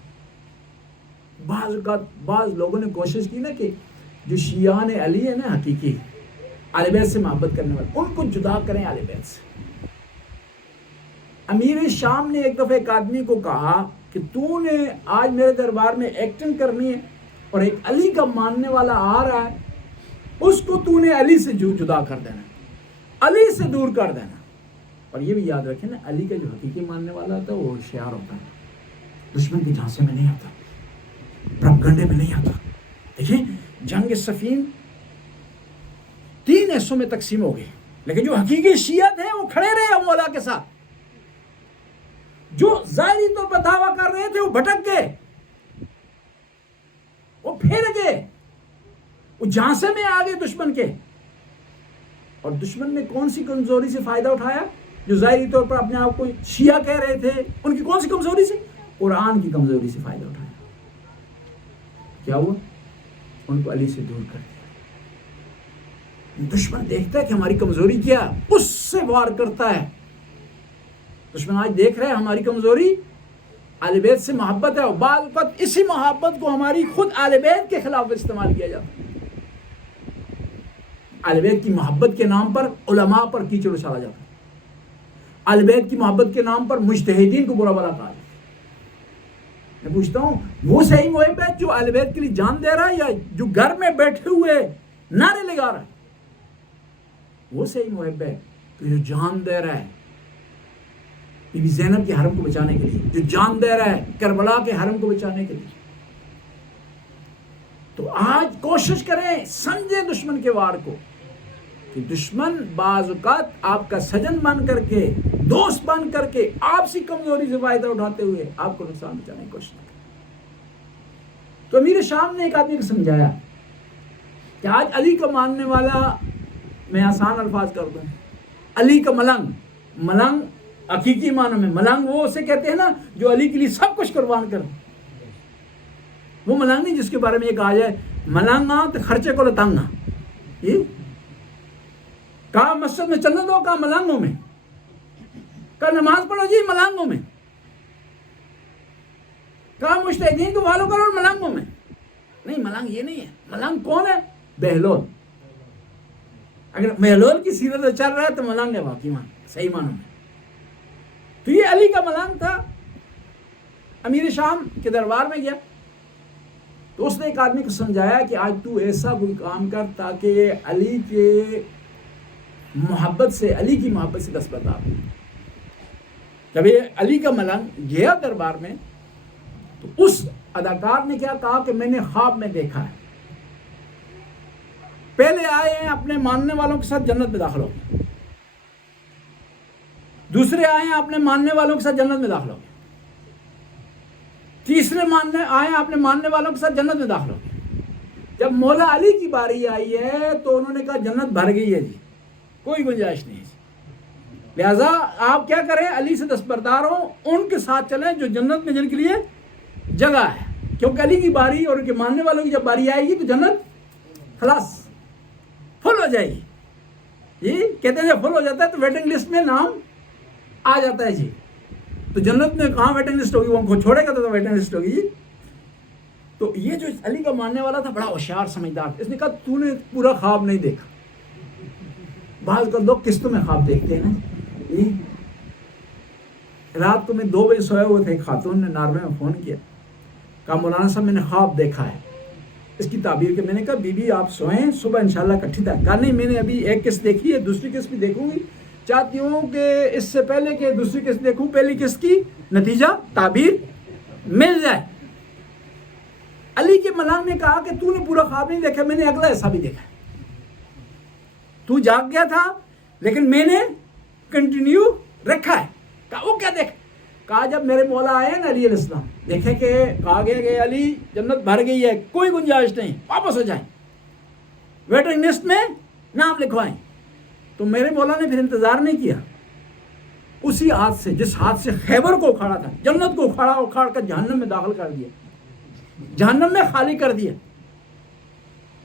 بعض لوگوں نے کوشش کی نا کہ جو شیعان علی ہے نا حقیقی اہل بیت سے محبت کرنے والے، ان کو جدا کریں اہل بیت سے۔ امیر شام نے ایک دفعہ ایک آدمی کو کہا کہ تو نے آج میرے دربار میں ایکٹنگ کرنی ہے اور ایک علی کا ماننے والا آ رہا ہے، اس کو تو نے علی سے جدا کر دینا، علی سے دور کر دینا۔ اور یہ بھی یاد رکھیں نا علی کا جو حقیقی ماننے والا ہوتا ہے وہ ہوشیار ہوتا ہے، دشمن کے جھانسے میں نہیں آتا، پروپیگنڈے میں نہیں آتا۔ دیکھیں جنگ صفین 3 حصوں میں تقسیم ہو گئی، لیکن جو حقیقی شیعت ہیں وہ کھڑے رہے مولا کے ساتھ، جو ظاہری طور پر دعویٰ کر رہے تھے وہ بھٹک گئے، وہ پھر گئے، وہ جھانسے میں آ گئے دشمن کے۔ اور دشمن نے کون سی کمزوری سے فائدہ اٹھایا؟ جو ظاہری طور پر اپنے آپ کو شیعہ کہہ رہے تھے، ان کی کون سی کمزوری سے؟ قرآن کی کمزوری سے فائدہ اٹھایا۔ کیا ہوا؟ ان کو علی سے دور کر دیا۔ دشمن دیکھتا ہے کہ ہماری کمزوری کیا، اس سے وار کرتا ہے۔ دشمن آج دیکھ رہے ہیں ہماری کمزوری اہل بیت سے محبت ہے، اور بعض اوقات اسی محبت کو ہماری خود اہل بیت کے خلاف استعمال کیا جاتا ہے۔ اہل بیت کی محبت کے نام پر علماء پر کیچڑ اچھالا جاتا ہے، اہل بیت کی محبت کے نام پر مجتہدین کو برا بلا کہا جاتا ہے۔ میں پوچھتا ہوں وہ صحیح محب ہے جو اہل بیت کے لیے جان دے رہا ہے، یا جو گھر میں بیٹھے ہوئے نعرے لگا رہا ہے؟ وہ صحیح محب ہے کہ جو جان دے رہا ہے بی بی زینب کے حرم کو بچانے کے لیے، جو جان دے رہا ہے کربلا کے حرم کو بچانے کے لیے۔ تو آج کوشش کریں سمجھیں دشمن کے وار کو، کہ دشمن بعض اوقات آپ کا سجن بن کر کے، دوست بن کر کے، آپ سی کمزوری سے فائدہ اٹھاتے ہوئے آپ کو نقصان پہنچانے کی کوشش کرے۔ تو امیر شام نے ایک آدمی کو سمجھایا کہ آج علی کا ماننے والا، میں آسان الفاظ کر دوں، علی کا ملنگ حقیقی معنی میں ملنگ وہ اسے کہتے ہیں نا جو علی کے لیے سب کچھ قربان کر، وہ ملنگ نہیں جس کے بارے میں یہ کہا جائے ملنگا تو خرچے کو لتنگا، یہ کہا مسجد میں چلنے دو، کہا ملنگوں میں، کہا نماز پڑھو جی ملنگوں میں، کہا مجتہدین کو فالو کرو ملنگوں میں۔ نہیں، ملنگ یہ نہیں ہے۔ ملنگ کون ہے؟ بہلول۔ اگر بہلول کی سیرت چل رہا ہے تو ملنگ ہے واقعی، صحیح معنوں میں. تو یہ علی کا ملنگ تھا. امیر شام کے دربار میں گیا تو اس نے ایک آدمی کو سمجھایا کہ آج تو ایسا کوئی کام کر تاکہ علی کے محبت سے، علی کی محبت سے دستبردار ہو. جب یہ علی کا ملنگ گیا دربار میں تو اس اداکار نے کیا کہا کہ میں نے خواب میں دیکھا ہے، پہلے آئے ہیں اپنے ماننے والوں کے ساتھ جنت میں داخل ہو گئے، دوسرے آئے ہیں اپنے ماننے والوں کے ساتھ جنت میں داخل ہو گئے، تیسرے آئے ہیں اپنے ماننے والوں کے ساتھ جنت میں داخل ہو گئے. جب مولا علی کی باری آئی ہے تو انہوں نے کہا جنت بھر گئی ہے جی، کوئی گنجائش نہیں ہے. لہذا آپ کیا کریں، علی سے دستبردار ہوں، ان کے ساتھ چلیں جو جنت میں جن کے لیے جگہ ہے. کیونکہ علی کی باری اور ان کے ماننے والوں کی جب باری آئے گی تو جنت خلاص فل ہو جائے گی. جی کہتے ہیں جب فل ہو جاتا ہے تو ویٹنگ لسٹ میں نام آ جاتا ہے جی. تو جنت میں کہاں ویٹنگ لسٹ ہوگی، وہ ہم کو چھوڑے گا تو ویٹنگ لسٹ ہوگی. تو یہ جو علی کا ماننے والا تھا بڑا ہوشیار سمجھدار، اس نے کہا تو نے پورا خواب نہیں دیکھا. بعض کا لوگ قسطوں میں خواب دیکھتے ہیں نا. رات کو میں 2 بجے سوئے ہوئے تھے، ایک خاتون نے ناروے میں فون کیا، کہا مولانا صاحب میں نے خواب دیکھا ہے اس کی تعبیر کے. میں نے کہا بی بی آپ سوئیں، صبح انشاءاللہ کٹھی تک. کہا نہیں میں نے ابھی ایک قسط دیکھی ہے، دوسری قسط بھی دیکھوں گی، چاہتی ہوں کہ اس سے پہلے کہ دوسری قسط دیکھوں پہلی قسط کی نتیجہ تعبیر مل جائے. علی کے ملنگ نے کہا کہ تو نے پورا خواب نہیں دیکھا، میں نے اگلا ایسا بھی دیکھا. تو جاگ گیا تھا لیکن میں نے کنٹینیو رکھا ہے. کہا وہ کیا دیکھ؟ کہا جب میرے مولا آئے نا علی علیہ السلام، دیکھیں کہ کہا گیا کہ علی جنت بھر گئی ہے، کوئی گنجائش نہیں، واپس ہو جائیں، ویٹنگ لسٹ میں نام لکھوائیں. تو میرے مولا نے پھر انتظار نہیں کیا، اسی ہاتھ سے جس ہاتھ سے خیبر کو اکھاڑا تھا، جنت کو اکھاڑ کر جہنم میں داخل کر دیا، جہنم میں خالی کر دیا.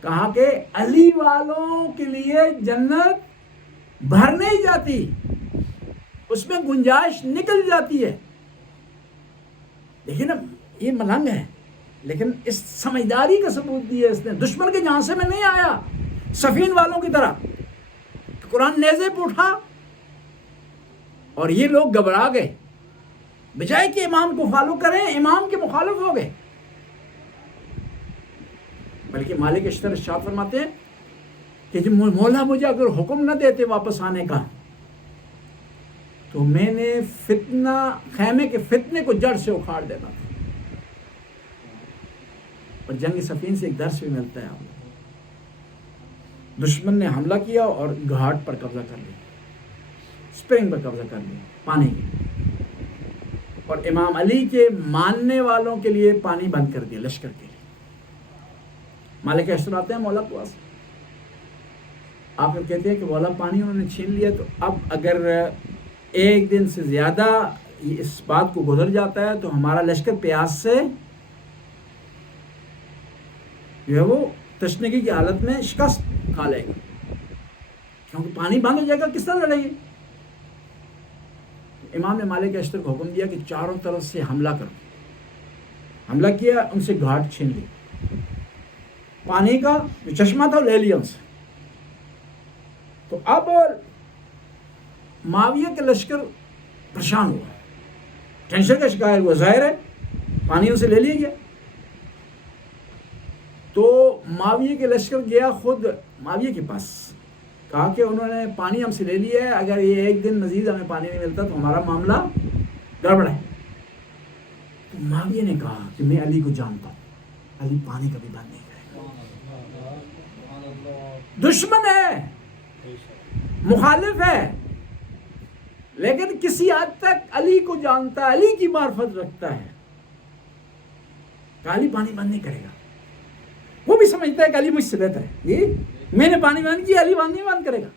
کہا کہ علی والوں کے لیے جنت بھر نہیں جاتی، اس میں گنجائش نکل جاتی ہے. لیکن اب یہ ملنگ ہے، لیکن اس سمجھداری کا ثبوت دیا اس نے. دشمن کے جھانسے میں نہیں آیا سفین والوں کی طرح. قرآن نیزے پہ اٹھا اور یہ لوگ گھبرا گئے، بجائے کہ امام کو فالو کریں امام کے مخالف ہو گئے. بلکہ مالک اشتر ارشاد فرماتے ہیں کہ جب مولا مجھے اگر حکم نہ دیتے واپس آنے کا تو میں نے خیمے کے فتنے کو جڑ سے اکھاڑ دینا تھا. اور جنگ صفین سے ایک درس بھی ملتا ہے. آپ دشمن نے حملہ کیا اور گھاٹ پر قبضہ کر لیا، اسپرنگ پر قبضہ کر لیا پانی کی، اور امام علی کے ماننے والوں کے لیے پانی بند کر دیا لشکر کے لیے. مالک اشتر آتے ہیں مولا کے پاس، آپ لوگ کہتے ہیں کہ مولا پانی انہوں نے چھین لیا، تو اب اگر ایک دن سے زیادہ اس بات کو گزر جاتا ہے تو ہمارا لشکر پیاس سے جو ہے وہ تشنگی کی حالت میں شکست کھا لے گا، کیونکہ پانی بند ہو جائے گا، کس طرح لڑیں گے. امام نے مالک اشتر کو حکم دیا کہ چاروں طرف سے حملہ کرو. حملہ کیا، ان سے گھاٹ چھین لیا، پانی کا جو چشمہ تھا لے لیا ان سے. تو اب معاویہ کے لشکر پریشان ہوا، ٹینشن کا شکار ہوا، ظاہر ہے پانی ان سے لے لیا گیا. تو معاویہ کے لشکر گیا خود معاویہ کے پاس، کہا کہ انہوں نے پانی ہم سے لے لیا ہے، اگر یہ ایک دن مزید ہمیں پانی نہیں ملتا تو ہمارا معاملہ گڑبڑ ہے. تو معاویہ نے کہا کہ میں علی کو جانتا ہوں، علی پانی کبھی بند نہیں کرے گا. دشمن ہے، مخالف ہے، لیکن کسی حد تک علی کو جانتا ہے، علی کی معرفت رکھتا ہے. کہ علی پانی بند نہیں کرے گا. وہ بھی سمجھتا ہے کہ علی مجھ سے بہتر ہے، میں نے پانی بند کیا، علی پانی نہیں بند کرے گا.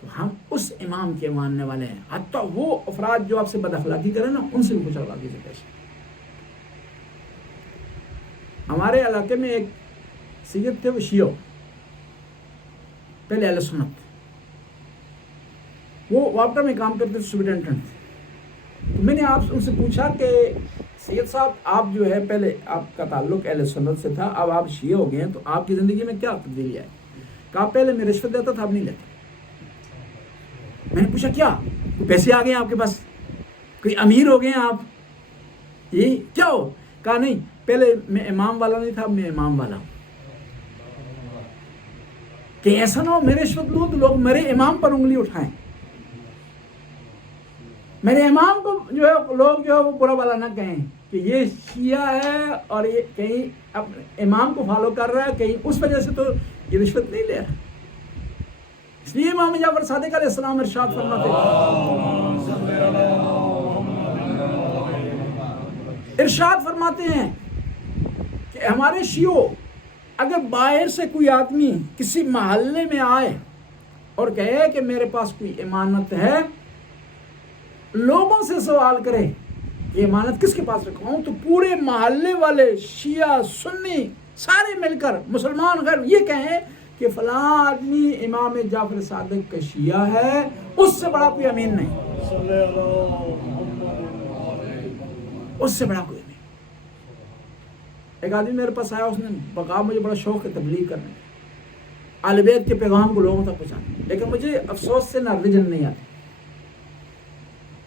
تو ہم اس امام کے ماننے والے ہیں. حتیٰ وہ افراد جو آپ سے بد اخلاقی کریں نا، ان سے بھی کچھ اخلاقی سے پیش. ہمارے علاقے میں ایک سید تھے، وہ شیعہ، پہلے اہل سنت، وہ واپٹر میں کام کرتے تھے، سپرنٹینڈنٹ تھے. تو میں نے ان سے پوچھا کہ سید صاحب آپ جو ہے پہلے آپ کا تعلق اہل سنت سے تھا، اب آپ شیعہ ہو گئے ہیں، تو آپ کی زندگی میں کیا تبدیلی آئی؟ کہا پہلے میں رشوت دیتا تھا، اب نہیں لیتا. میں نے پوچھا کیا کوئی پیسے آ گئے آپ کے پاس, کوئی امیر ہو گئے ہیں آپ, یہ کیا ہو؟ کہا نہیں, پہلے میں امام والا نہیں تھا, اب میں امام والا ہوں. کہ ایسا نہ ہو میرے رشوت لوں تو لوگ میرے امام پر انگلی اٹھائیں, میرے امام کو جو ہے لوگ جو ہے وہ برا والا نہ کہیں کہ یہ شیعہ ہے اور یہ کہیں اپنے امام کو فالو کر رہا ہے, کہیں اس وجہ سے تو یہ رشوت نہیں لے رہا. اس لیے امام جعفر صادق علیہ السلام ارشاد فرماتے ہیں کہ ہمارے شیعوں اگر باہر سے کوئی آدمی کسی محلے میں آئے اور کہے کہ میرے پاس کوئی امانت ہے, لوگوں سے سوال کرے یہ امانت کس کے پاس رکھواؤں, تو پورے محلے والے شیعہ سنی سارے مل کر مسلمان غیر یہ کہیں کہ فلاں آدمی امام جعفر صادق کا شیعہ ہے, اس سے بڑا کوئی امین نہیں, اس سے بڑا کوئی امین. ایک آدمی میرے پاس آیا, اس نے بقا مجھے بڑا شوق ہے تبلیغ کرنے, اہل بیت کے پیغام کو لوگوں تک پہنچانے, لیکن مجھے افسوس سے نہ ریلیجن نہیں آتی.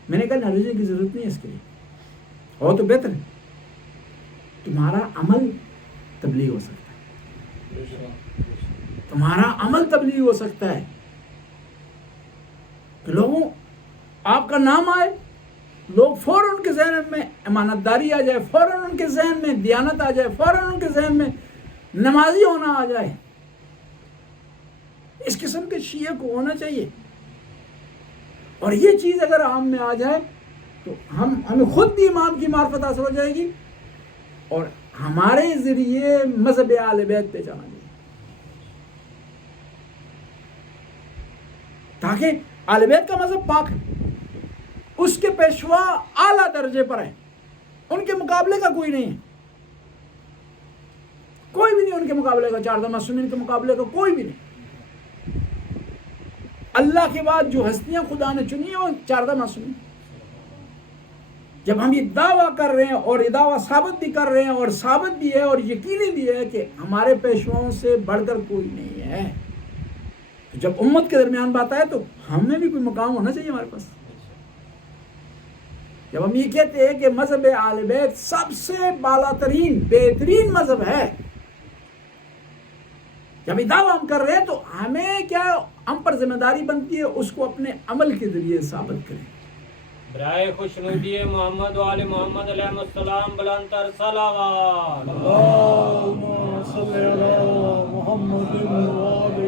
میں نے کہا نہ ریلیجن کی ضرورت نہیں ہے اس کے لیے, اور تو بہتر ہے تمہارا عمل تبلیغ ہو سکتا ہے, تمہارا عمل تبلیغ ہو سکتا ہے کہ لوگوں آپ کا نام آئے, لوگ فوراً ان کے ذہن میں امانت داری آ جائے, فوراً ان کے ذہن میں دیانت آ جائے, فوراً ان کے ذہن میں نمازی ہونا آ جائے. اس قسم کے شیعہ کو ہونا چاہیے, اور یہ چیز اگر عام میں آ جائے تو ہمیں خود بھی امام کی معرفت حاصل ہو جائے گی, اور ہمارے ذریعے مذہب اہل بیت پہ جانا چاہیے, تاکہ اہل بیت کا مذہب پاک ہے, اس کے پیشوا اعلیٰ درجے پر ہے, ان کے مقابلے کا کوئی نہیں ہے, کوئی بھی نہیں ان کے مقابلے کا, چار معصومین کے مقابلے کا کوئی بھی نہیں. اللہ کے بعد جو ہستیاں خدا نے چنی ہیں وہ 14 معصومین. جب ہم یہ دعویٰ کر رہے ہیں اور یہ دعویٰ ثابت بھی کر رہے ہیں, اور ثابت بھی ہے اور یقینی بھی ہے کہ ہمارے پیشواؤں سے بڑھ کر کوئی نہیں ہے, تو جب امت کے درمیان بات آئے تو ہمیں بھی کوئی مقام ہونا چاہیے ہمارے پاس. جب ہم یہ کہتے ہیں کہ مذہب اہل بیت سب سے بالا ترین بہترین مذہب ہے, جب یہ دعویٰ ہم کر رہے ہیں تو ہمیں کیا ہم پر ذمہ داری بنتی ہے اس کو اپنے عمل کے ذریعے ثابت کریں. برائے خوشنودی محمد و آل محمد علیہ السلام بلند تر صلوات. اللهم صل على محمد وآل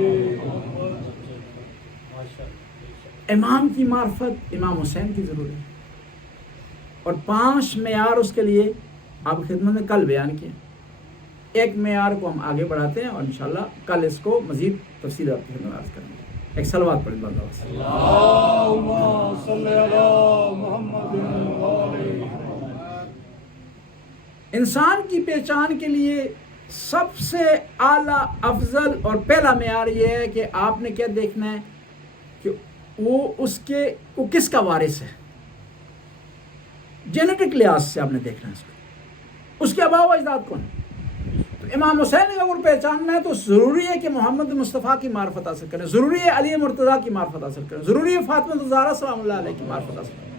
امام کی معرفت امام حسین کی ضرورت ہے, اور 5 معیار اس کے لیے آپ خدمت میں کل بیان کیے. ایک معیار کو ہم آگے بڑھاتے ہیں اور انشاءاللہ کل اس کو مزید تفصیلات کی خدمت عرض کریں گے. ایک صلوات پڑھیں بندہ. اللهم صل على محمد وآل. انسان کی پہچان کے لیے سب سے اعلیٰ افضل اور پہلا معیار یہ ہے کہ آپ نے کیا دیکھنا ہے کہ وہ کس کا وارث ہے. جینیٹک لحاظ سے آپ نے دیکھنا ہے اس کے آباء و اجداد کون. تو امام حسین کا اگر پہچاننا ہے تو ضروری ہے کہ محمد مصطفیٰ کی معرفت حاصل کریں, ضروری ہے علی مرتضیٰ کی معرفت حاصل کریں, ضروری ہے فاطمہ الزہرا سلام اللہ علیہ کی معرفت حاصل کریں.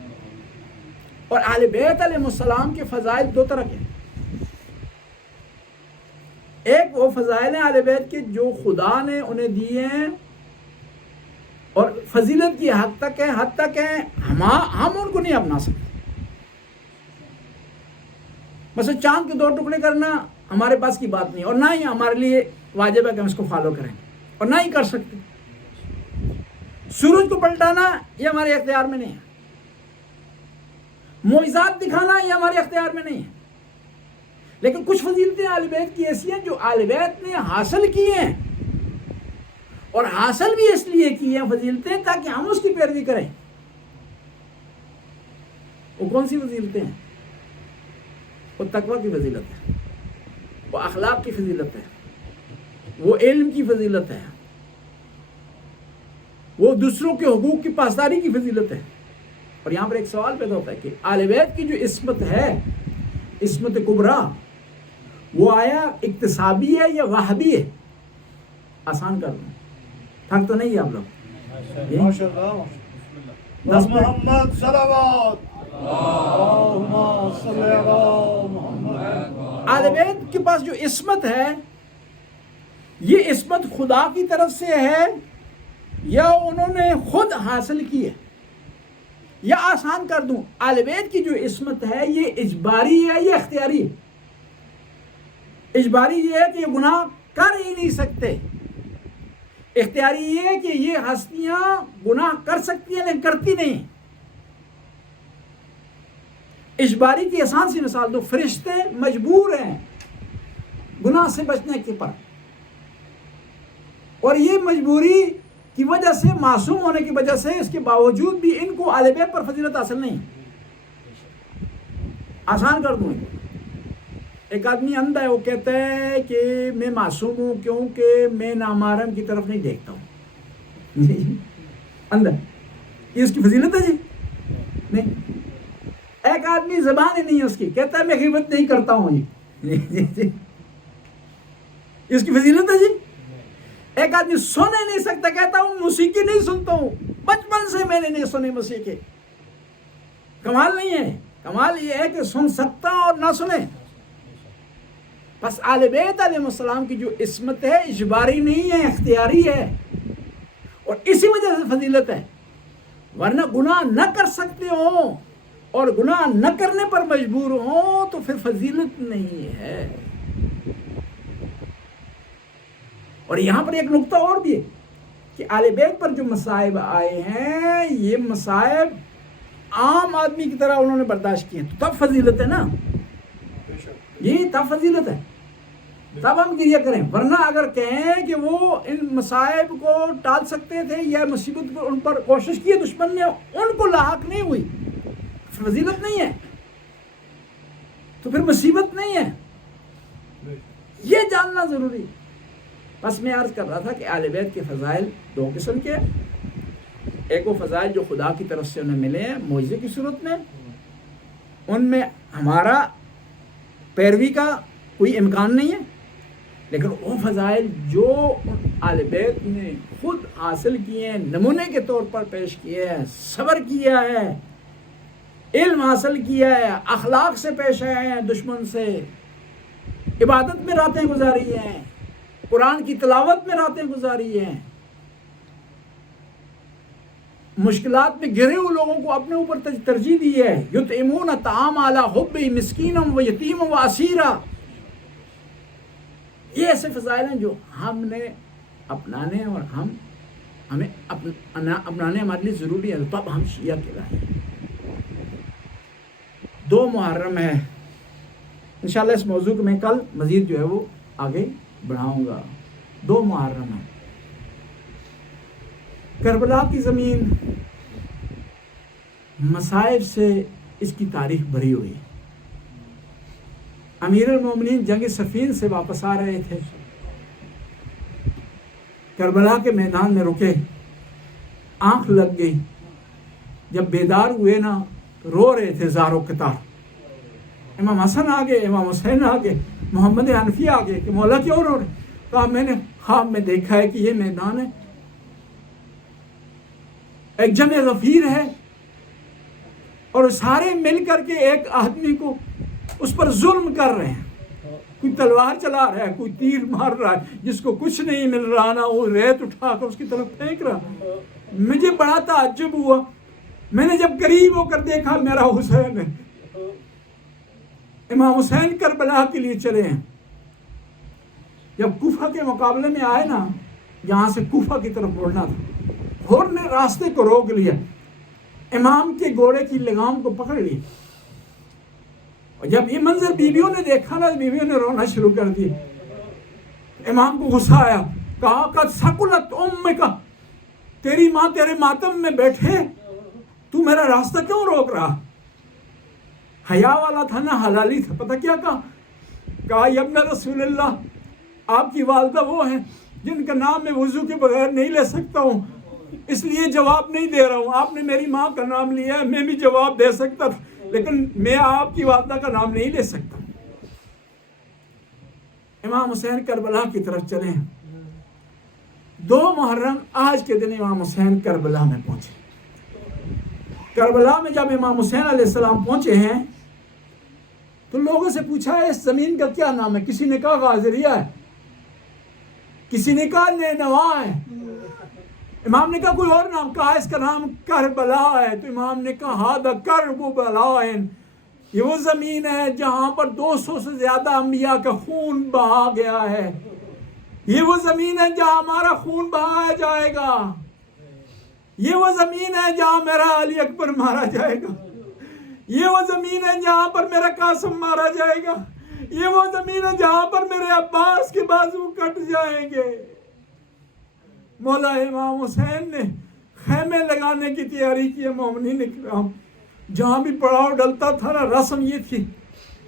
اور اہل بیت علیہ السلام کے فضائل 2 طرح کے ہیں. ایک وہ فضائل ہیں اہل بیت کے جو خدا نے انہیں دیے ہیں اور فضیلت کی حد تک ہے ہم ان کو نہیں اپنا سکتے. مثلا چاند کے 2 ٹکڑے کرنا ہمارے پاس کی بات نہیں, اور نہ ہی ہمارے لیے واجب ہے کہ ہم اس کو فالو کریں, اور نہ ہی کر سکتے. سورج کو پلٹانا یہ ہمارے اختیار میں نہیں ہے, معجزات دکھانا یہ ہمارے اختیار میں نہیں ہے. لیکن کچھ فضیلتیں اہل بیت کی ایسی ہیں جو اہل بیت نے حاصل کی ہیں, اور حاصل بھی اس لیے کی ہیں فضیلتیں تاکہ ہم اس کی پیروی کریں. وہ کون سی فضیلتیں ہیں؟ وہ تقوی کی فضیلت ہے, وہ اخلاق کی فضیلت ہے, وہ علم کی فضیلت ہے, وہ دوسروں کے حقوق کی پاسداری کی فضیلت ہے. اور یہاں پر ایک سوال پیدا ہوتا ہے کہ اہل بیت کی جو عصمت ہے, عصمت کبریٰ, وہ آیا اکتسابی ہے یا وہابی ہے؟ آسان کر دوں, تھک تو نہیں ہے آپ لوگ؟ ماشاءاللہ. محمد صلوات اللہم صلی علی محمد آل بیت کے پاس جو عصمت ہے یہ عصمت خدا کی طرف سے ہے یا انہوں نے خود حاصل کی ہے؟ یا آسان کر دوں، آل بیت کی جو عصمت ہے یہ اجباری ہے یا اختیاری ہے؟ اجباری یہ ہے کہ یہ گناہ کر ہی نہیں سکتے، اختیاری یہ ہے کہ یہ ہستیاں گناہ کر سکتی ہیں لیکن کرتی نہیں۔ اجباری کی آسان سی مثال دو، فرشتے مجبور ہیں گناہ سے بچنے کے پر، اور یہ مجبوری کی وجہ سے، معصوم ہونے کی وجہ سے، اس کے باوجود بھی ان کو آل بیت پر فضیلت حاصل نہیں۔ آسان کر دوں، ایک آدمی اندھا ہے، وہ کہتا ہے کہ میں معصوم ہوں کیونکہ میں نامحرم کی طرف نہیں دیکھتا ہوں۔ اندھا، یہ اس کی فضیلت ہے جی؟ نہیں۔ ایک آدمی زبان ہی نہیں ہے اس کی، کہتا ہے میں غیبت نہیں کرتا ہوں جی، اس کی فضیلت ہے جی؟ ایک آدمی سنے نہیں سکتا، کہتا ہوں موسیقی نہیں سنتا ہوں، بچپن سے میں نے نہیں سنی موسیقی۔ کمال نہیں ہے، کمال یہ ہے کہ سن سکتا اور نہ سنے۔ بس آل بیت علیہ السلام کی جو عصمت ہے اجباری نہیں ہے، اختیاری ہے، اور اسی وجہ سے فضیلت ہے۔ ورنہ گناہ نہ کر سکتے ہوں اور گناہ نہ کرنے پر مجبور ہوں تو پھر فضیلت نہیں ہے۔ اور یہاں پر ایک نقطہ اور بھی ہے کہ آل بیت پر جو مصائب آئے ہیں یہ مصائب عام آدمی کی طرح انہوں نے برداشت کیے، تو تب فضیلت ہے نا، یہ تب فضیلت ہے، تب ہم گریہ کریں۔ ورنہ اگر کہیں کہ وہ ان مصائب کو ٹال سکتے تھے یا مصیبت کو ان پر کوشش کی دشمن نے، ان کو لاحق نہیں ہوئی، فضیلت نہیں ہے، تو پھر مصیبت نہیں ہے، یہ جاننا ضروری ہے۔ بس میں عرض کر رہا تھا کہ آل بیت کے فضائل دو قسم کے، ایک وہ فضائل جو خدا کی طرف سے انہیں ملے ہیں معجزے کی صورت میں، ان میں ہمارا پیروی کا کوئی امکان نہیں ہے، لیکن وہ فضائل جو آل بیت نے خود حاصل کیے ہیں، نمونے کے طور پر پیش کیے ہیں، صبر کیا ہے، علم حاصل کیا ہے، اخلاق سے پیش آئے ہیں دشمن سے، عبادت میں راتیں گزاری ہیں، قرآن کی تلاوت میں راتیں گزاری ہیں، مشکلات میں گھرے ہوئے لوگوں کو اپنے اوپر ترجیح دی ہے، یطعمون الطعام علی حبہ مسکینا و یتیما و اسیرا۔ یہ ایسے فضائل ہیں جو ہم نے اپنانے اور ہمیں اپنانے ہمارے لیے ضروری ہے، تب ہم شیعہ کہلائیں۔ 2 محرم ہے، انشاءاللہ اس موضوع کو میں کل مزید جو ہے وہ آگے بڑھاؤں گا۔ 2 محرم ہے، کربلا کی زمین مصائب سے اس کی تاریخ بھری ہوئی ہے۔ امیر المومنین جنگ صفین سے واپس آ رہے تھے، کربلا کے میدان میں رکے، آنکھ لگ گئی، جب بیدار ہوئے نا رو رہے تھے زار و قطار۔ امام حسن آگے، امام حسین آگے، محمد حنفی آگے کہ مولا کیوں رو رہے؟ کہا میں نے خواب میں دیکھا ہے کہ یہ میدان ہے، ایک جمع غفیر ہے، اور سارے مل کر کے ایک آدمی کو اس پر ظلم کر رہے ہیں، کوئی تلوار چلا رہا ہے، کوئی تیر مار رہا ہے، جس کو کچھ نہیں مل رہا نا وہ ریت اٹھا کر اس کی طرف پھینک رہا۔ مجھے بڑا تعجب ہوا، میں نے جب قریب ہو کر دیکھا میرا حسین ہے۔ امام حسین کربلا کے لیے چلے ہیں، جب کوفہ کے مقابلے میں آئے نا، یہاں سے کوفہ کی طرف بڑھنا تھا، گھوڑ نے راستے کو روک لیا، امام کے گھوڑے کی لگام کو پکڑ لی، اور جب یہ منظر بیویوں نے دیکھا نا، بیویوں نے رونا شروع کر دی۔ امام کو غصہ آیا، کہا قد ثقلت امک، تیری ماں تیرے ماتم میں بیٹھے، تو میرا راستہ کیوں روک رہا؟ حیا والا تھا نا، حلالی تھا، پتہ کیا کہا یا ابن رسول اللہ، آپ کی والدہ وہ ہیں جن کا نام میں وضو کے بغیر نہیں لے سکتا ہوں، اس لیے جواب نہیں دے رہا ہوں۔ آپ نے میری ماں کا نام لیا ہے، میں بھی جواب دے سکتا تھا، لیکن میں آپ کی والدہ کا نام نہیں لے سکتا۔ امام حسین کربلا کی طرف چلے ہیں، 2 محرم آج کے دن امام حسین کربلا میں پہنچے۔ کربلا میں جب امام حسین علیہ السلام پہنچے ہیں تو لوگوں سے پوچھا ہے اس زمین کا کیا نام ہے؟ کسی نے کہا غازریہ ہے، کسی نے کہا نینوا ہے، امام نے کہا کوئی اور نام، کہا اس کا نام کربلا ہے۔ تو امام نے کہا ہذا کربلا، یہ وہ زمین ہے جہاں پر 200 سے زیادہ انبیاء کا خون بہا گیا ہے، یہ وہ زمین ہے جہاں ہمارا خون بہایا جائے گا، یہ وہ زمین ہے جہاں میرا علی اکبر مارا جائے گا، یہ وہ زمین ہے جہاں پر میرا قاسم مارا جائے گا، یہ وہ زمین ہے جہاں پر میرے عباس کے بازو کٹ جائیں گے۔ مولا امام حسین نے خیمے لگانے کی تیاری کی ہے۔ مومنین اکرام، جہاں بھی پڑاؤ ڈلتا تھا نا، رسم یہ تھی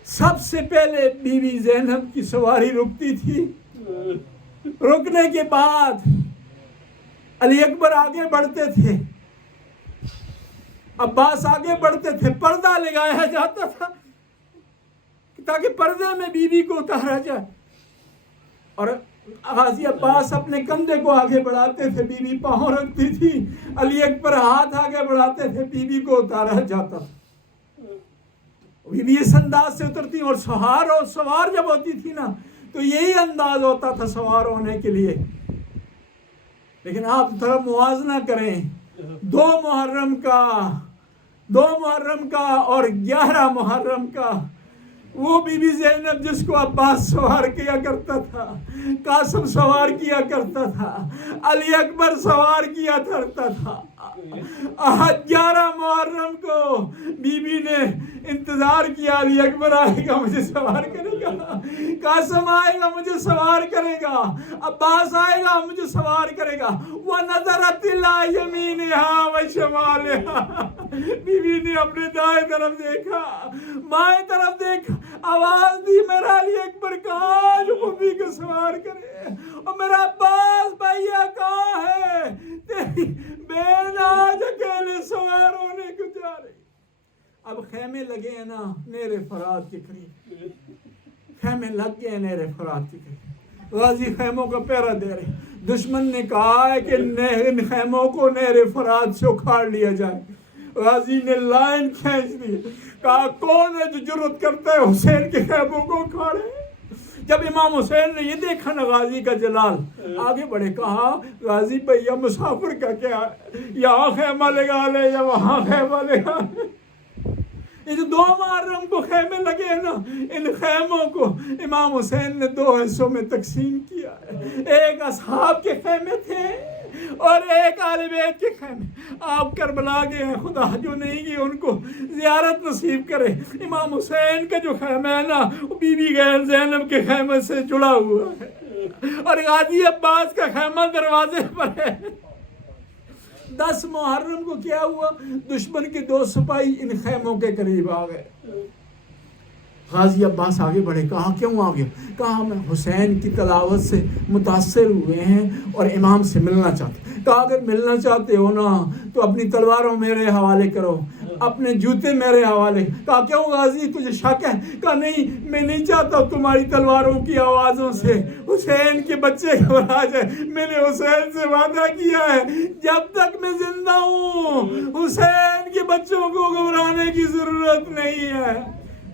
سب سے پہلے بی بی زینب کی سواری رکتی تھی، رکنے کے بعد علی اکبر آگے بڑھتے تھے، عباس آگے بڑھتے تھے، پردہ لگایا جاتا تھا تاکہ پردے میں بی بی کو اتارا جائے، اور غازی عباس اپنے کندھے کو آگے بڑھاتے تھے، بی بی پاؤں رکھتی تھی، علی اکبر ہاتھ آگے بڑھاتے تھے، بی بی کو اتارا جاتا تھا۔ بی بی اس انداز سے اترتی، اور سوار جب ہوتی تھی نا تو یہی انداز ہوتا تھا سوار ہونے کے لیے۔ لیکن آپ تھوڑا موازنہ کریں، 2 محرم کا اور 11 محرم کا، وہ بی بی زینب جس کو عباس سوار کیا کرتا تھا، قاسم سوار کیا کرتا تھا، علی اکبر سوار کیا کرتا تھا، 11 محرم کو بی بی نے انتظار کیا، علی اکبر آئے گا مجھے سوار کرے گا، قاسم آئے گا مجھے سوار کرے گا، عباس آئے گا مجھے سوار کرے گا۔ وَنَظَرَتِ إِلَىٰ يَمِينِهَا وَشِمَالِهَا، بی بی نے اپنے دائیں طرف دیکھا، بائیں طرف دیکھا، آواز دی میرا علی اکبر کہاں جو بی کو سوار کرے، اور میرا عباس بھائیا کہاں ہے، تیری بہن آج اکیلے سوار ہونے کو جا رہی۔ اب خیمے لگے ہیں نا نیر فرات کے قریب، خیمے لگ گئے نیر فرات کے قریب، غازی خیموں کا پہرا دے رہے۔ دشمن نے کہا ہے کہ ان خیموں کو نیر فرات سے اکھاڑ لیا جائے۔ غازی نے لائن کھینچ دی، کہا کون ہے جو جرأت کرتا ہے حسین کے خیموں کو اکھاڑے؟ جب امام حسین نے یہ دیکھا نا غازی کا جلال، آگے بڑھے، کہا غازی بھیا مسافر کا کیا ہے، یہاں خیمہ لگا لے یا وہاں خیمہ لگا لے۔ یہ جو 2 محرم کو خیمے لگے ہیں نا، ان خیموں کو امام حسین نے 2 حصوں میں تقسیم کیا ہے، ایک اصحاب کے خیمے تھے اور ایک آل بیت کے خیمے۔ آپ کربلا گئے ہیں، خدا جو نہیں گئے ان کو زیارت نصیب کرے۔ امام حسین کا جو خیمہ ہے نا، وہ بی بی غیر زینب کے خیمے سے جڑا ہوا ہے، اور غازی عباس کا خیمہ دروازے پر ہے۔ 10 محرم کو کیا ہوا، دشمن کے 2 سپاہی ان خیموں کے قریب آ گئے۔ غازی عباس آگے بڑھے، کہا کیوں آ گیا؟ کہا ہم حسین کی تلاوت سے متاثر ہوئے ہیں اور امام سے ملنا چاہتے ہیں۔ کہا اگر ملنا چاہتے ہو نا تو اپنی تلواروں میرے حوالے کرو، اپنے جوتے میرے حوالے۔ کہا کیوں غازی تجھے شک ہے؟ کہا نہیں، میں نہیں چاہتا تمہاری تلواروں کی آوازوں سے حسین کے بچے گھبرا جائے۔ میں نے حسین سے وعدہ کیا ہے جب تک میں زندہ ہوں حسین کے بچوں کو گھبرانے کی ضرورت نہیں ہے۔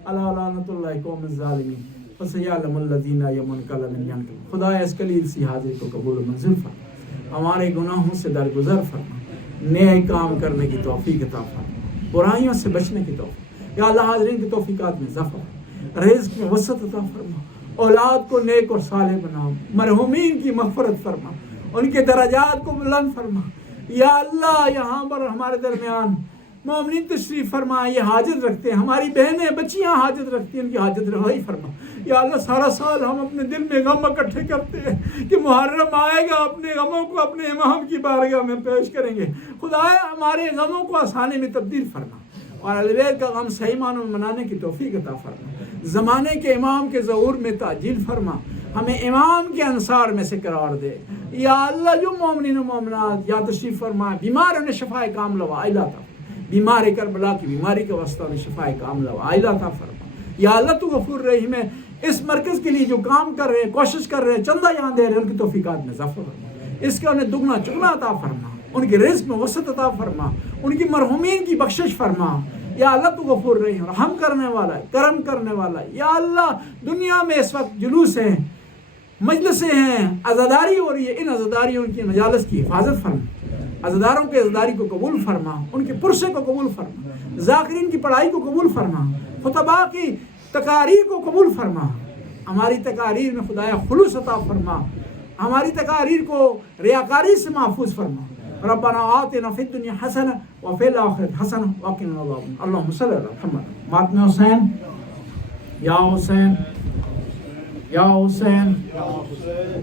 اللہ لعنت اللہ قوم الظالمین فسیعلم الذین یمنکون من ینکم۔ خدا اس کلیل سی حاضر کو قبول و منظور فرما، ہمارے گناہوں سے درگزر فرما، نیک کام کرنے کی توفیق عطا فرما، برائیوں سے بچنے کی توفیق۔ یا اللہ حاضرین کی توفیقات میں اضافہ فرما، رزق میں وسعت عطا فرما، اولاد کو نیک اور صالح بنا، مرحومین کی مغفرت فرما، ان کے درجات کو بلند فرما۔ یا اللہ یہاں پر ہمارے درمیان مومنین تشریف فرما، یہ حاجت رکھتے ہیں، ہماری بہنیں بچیاں حاجت رکھتی ہیں، ان کی حاجت روائی فرما۔ یا اللہ سارا سال ہم اپنے دل میں غم اکٹھے کرتے ہیں کہ محرم آئے گا، اپنے غموں کو اپنے امام کی بارگاہ میں پیش کریں گے۔ خدایا ہمارے غموں کو آسانی میں تبدیل فرما، اور اہل بیت کا غم صحیح معنوں میں منانے کی توفیق عطا فرما۔ زمانے کے امام کے ظہور میں تعجیل فرما، ہمیں امام کے انصار میں سے قرار دے۔ یا اللہ جو مومنین و مومنات یا تشریف فرما، بیماروں نے شفائے کاملہ و عاجلہ عطا فرما، بیمار کربلا کی بیماری کے واسطہ میں شفائے کاملہ و عاجلہ عطا فرما۔ یا اللہ تو غفور رحیم ہے، اس مرکز کے لیے جو کام کر رہے ہیں، کوشش کر رہے ہیں، چندہ یہاں دے رہے ہیں، ان کی توفیقات میں اضافہ فرما، اس کے انہیں دگنا چگنا عطا فرما۔ ان کے رزق میں وسعت عطا فرما، ان کی مرحومین کی بخشش فرما۔ یا اللہ تو غفور رحیم، رحم کرنے والا ہے، کرم کرنے والا ہے۔ یا اللہ دنیا میں اس وقت جلوس ہیں، مجلسیں ہیں، عزاداری ہو رہی ہے، ان عزاداریوں کی مجالس کی حفاظت فرما، عزاداروں کے عزاداری کو قبول فرما، ان کے پرسے کو قبول فرما، ذاکرین کی پڑھائی کو قبول فرما، خطباء کی تقاریر کو قبول فرما، ہماری تقاریر میں خدایا خلوص عطا فرما، ہماری تقاریر کو ریاکاری سے محفوظ فرما۔ ربنا آتنا فی الدنیا حسنہ وفی الآخرۃ حسنہ وقنا عذاب النار۔ اللہم صلی علی محمد۔ ماتم حسین، یا حسین، یا حسین۔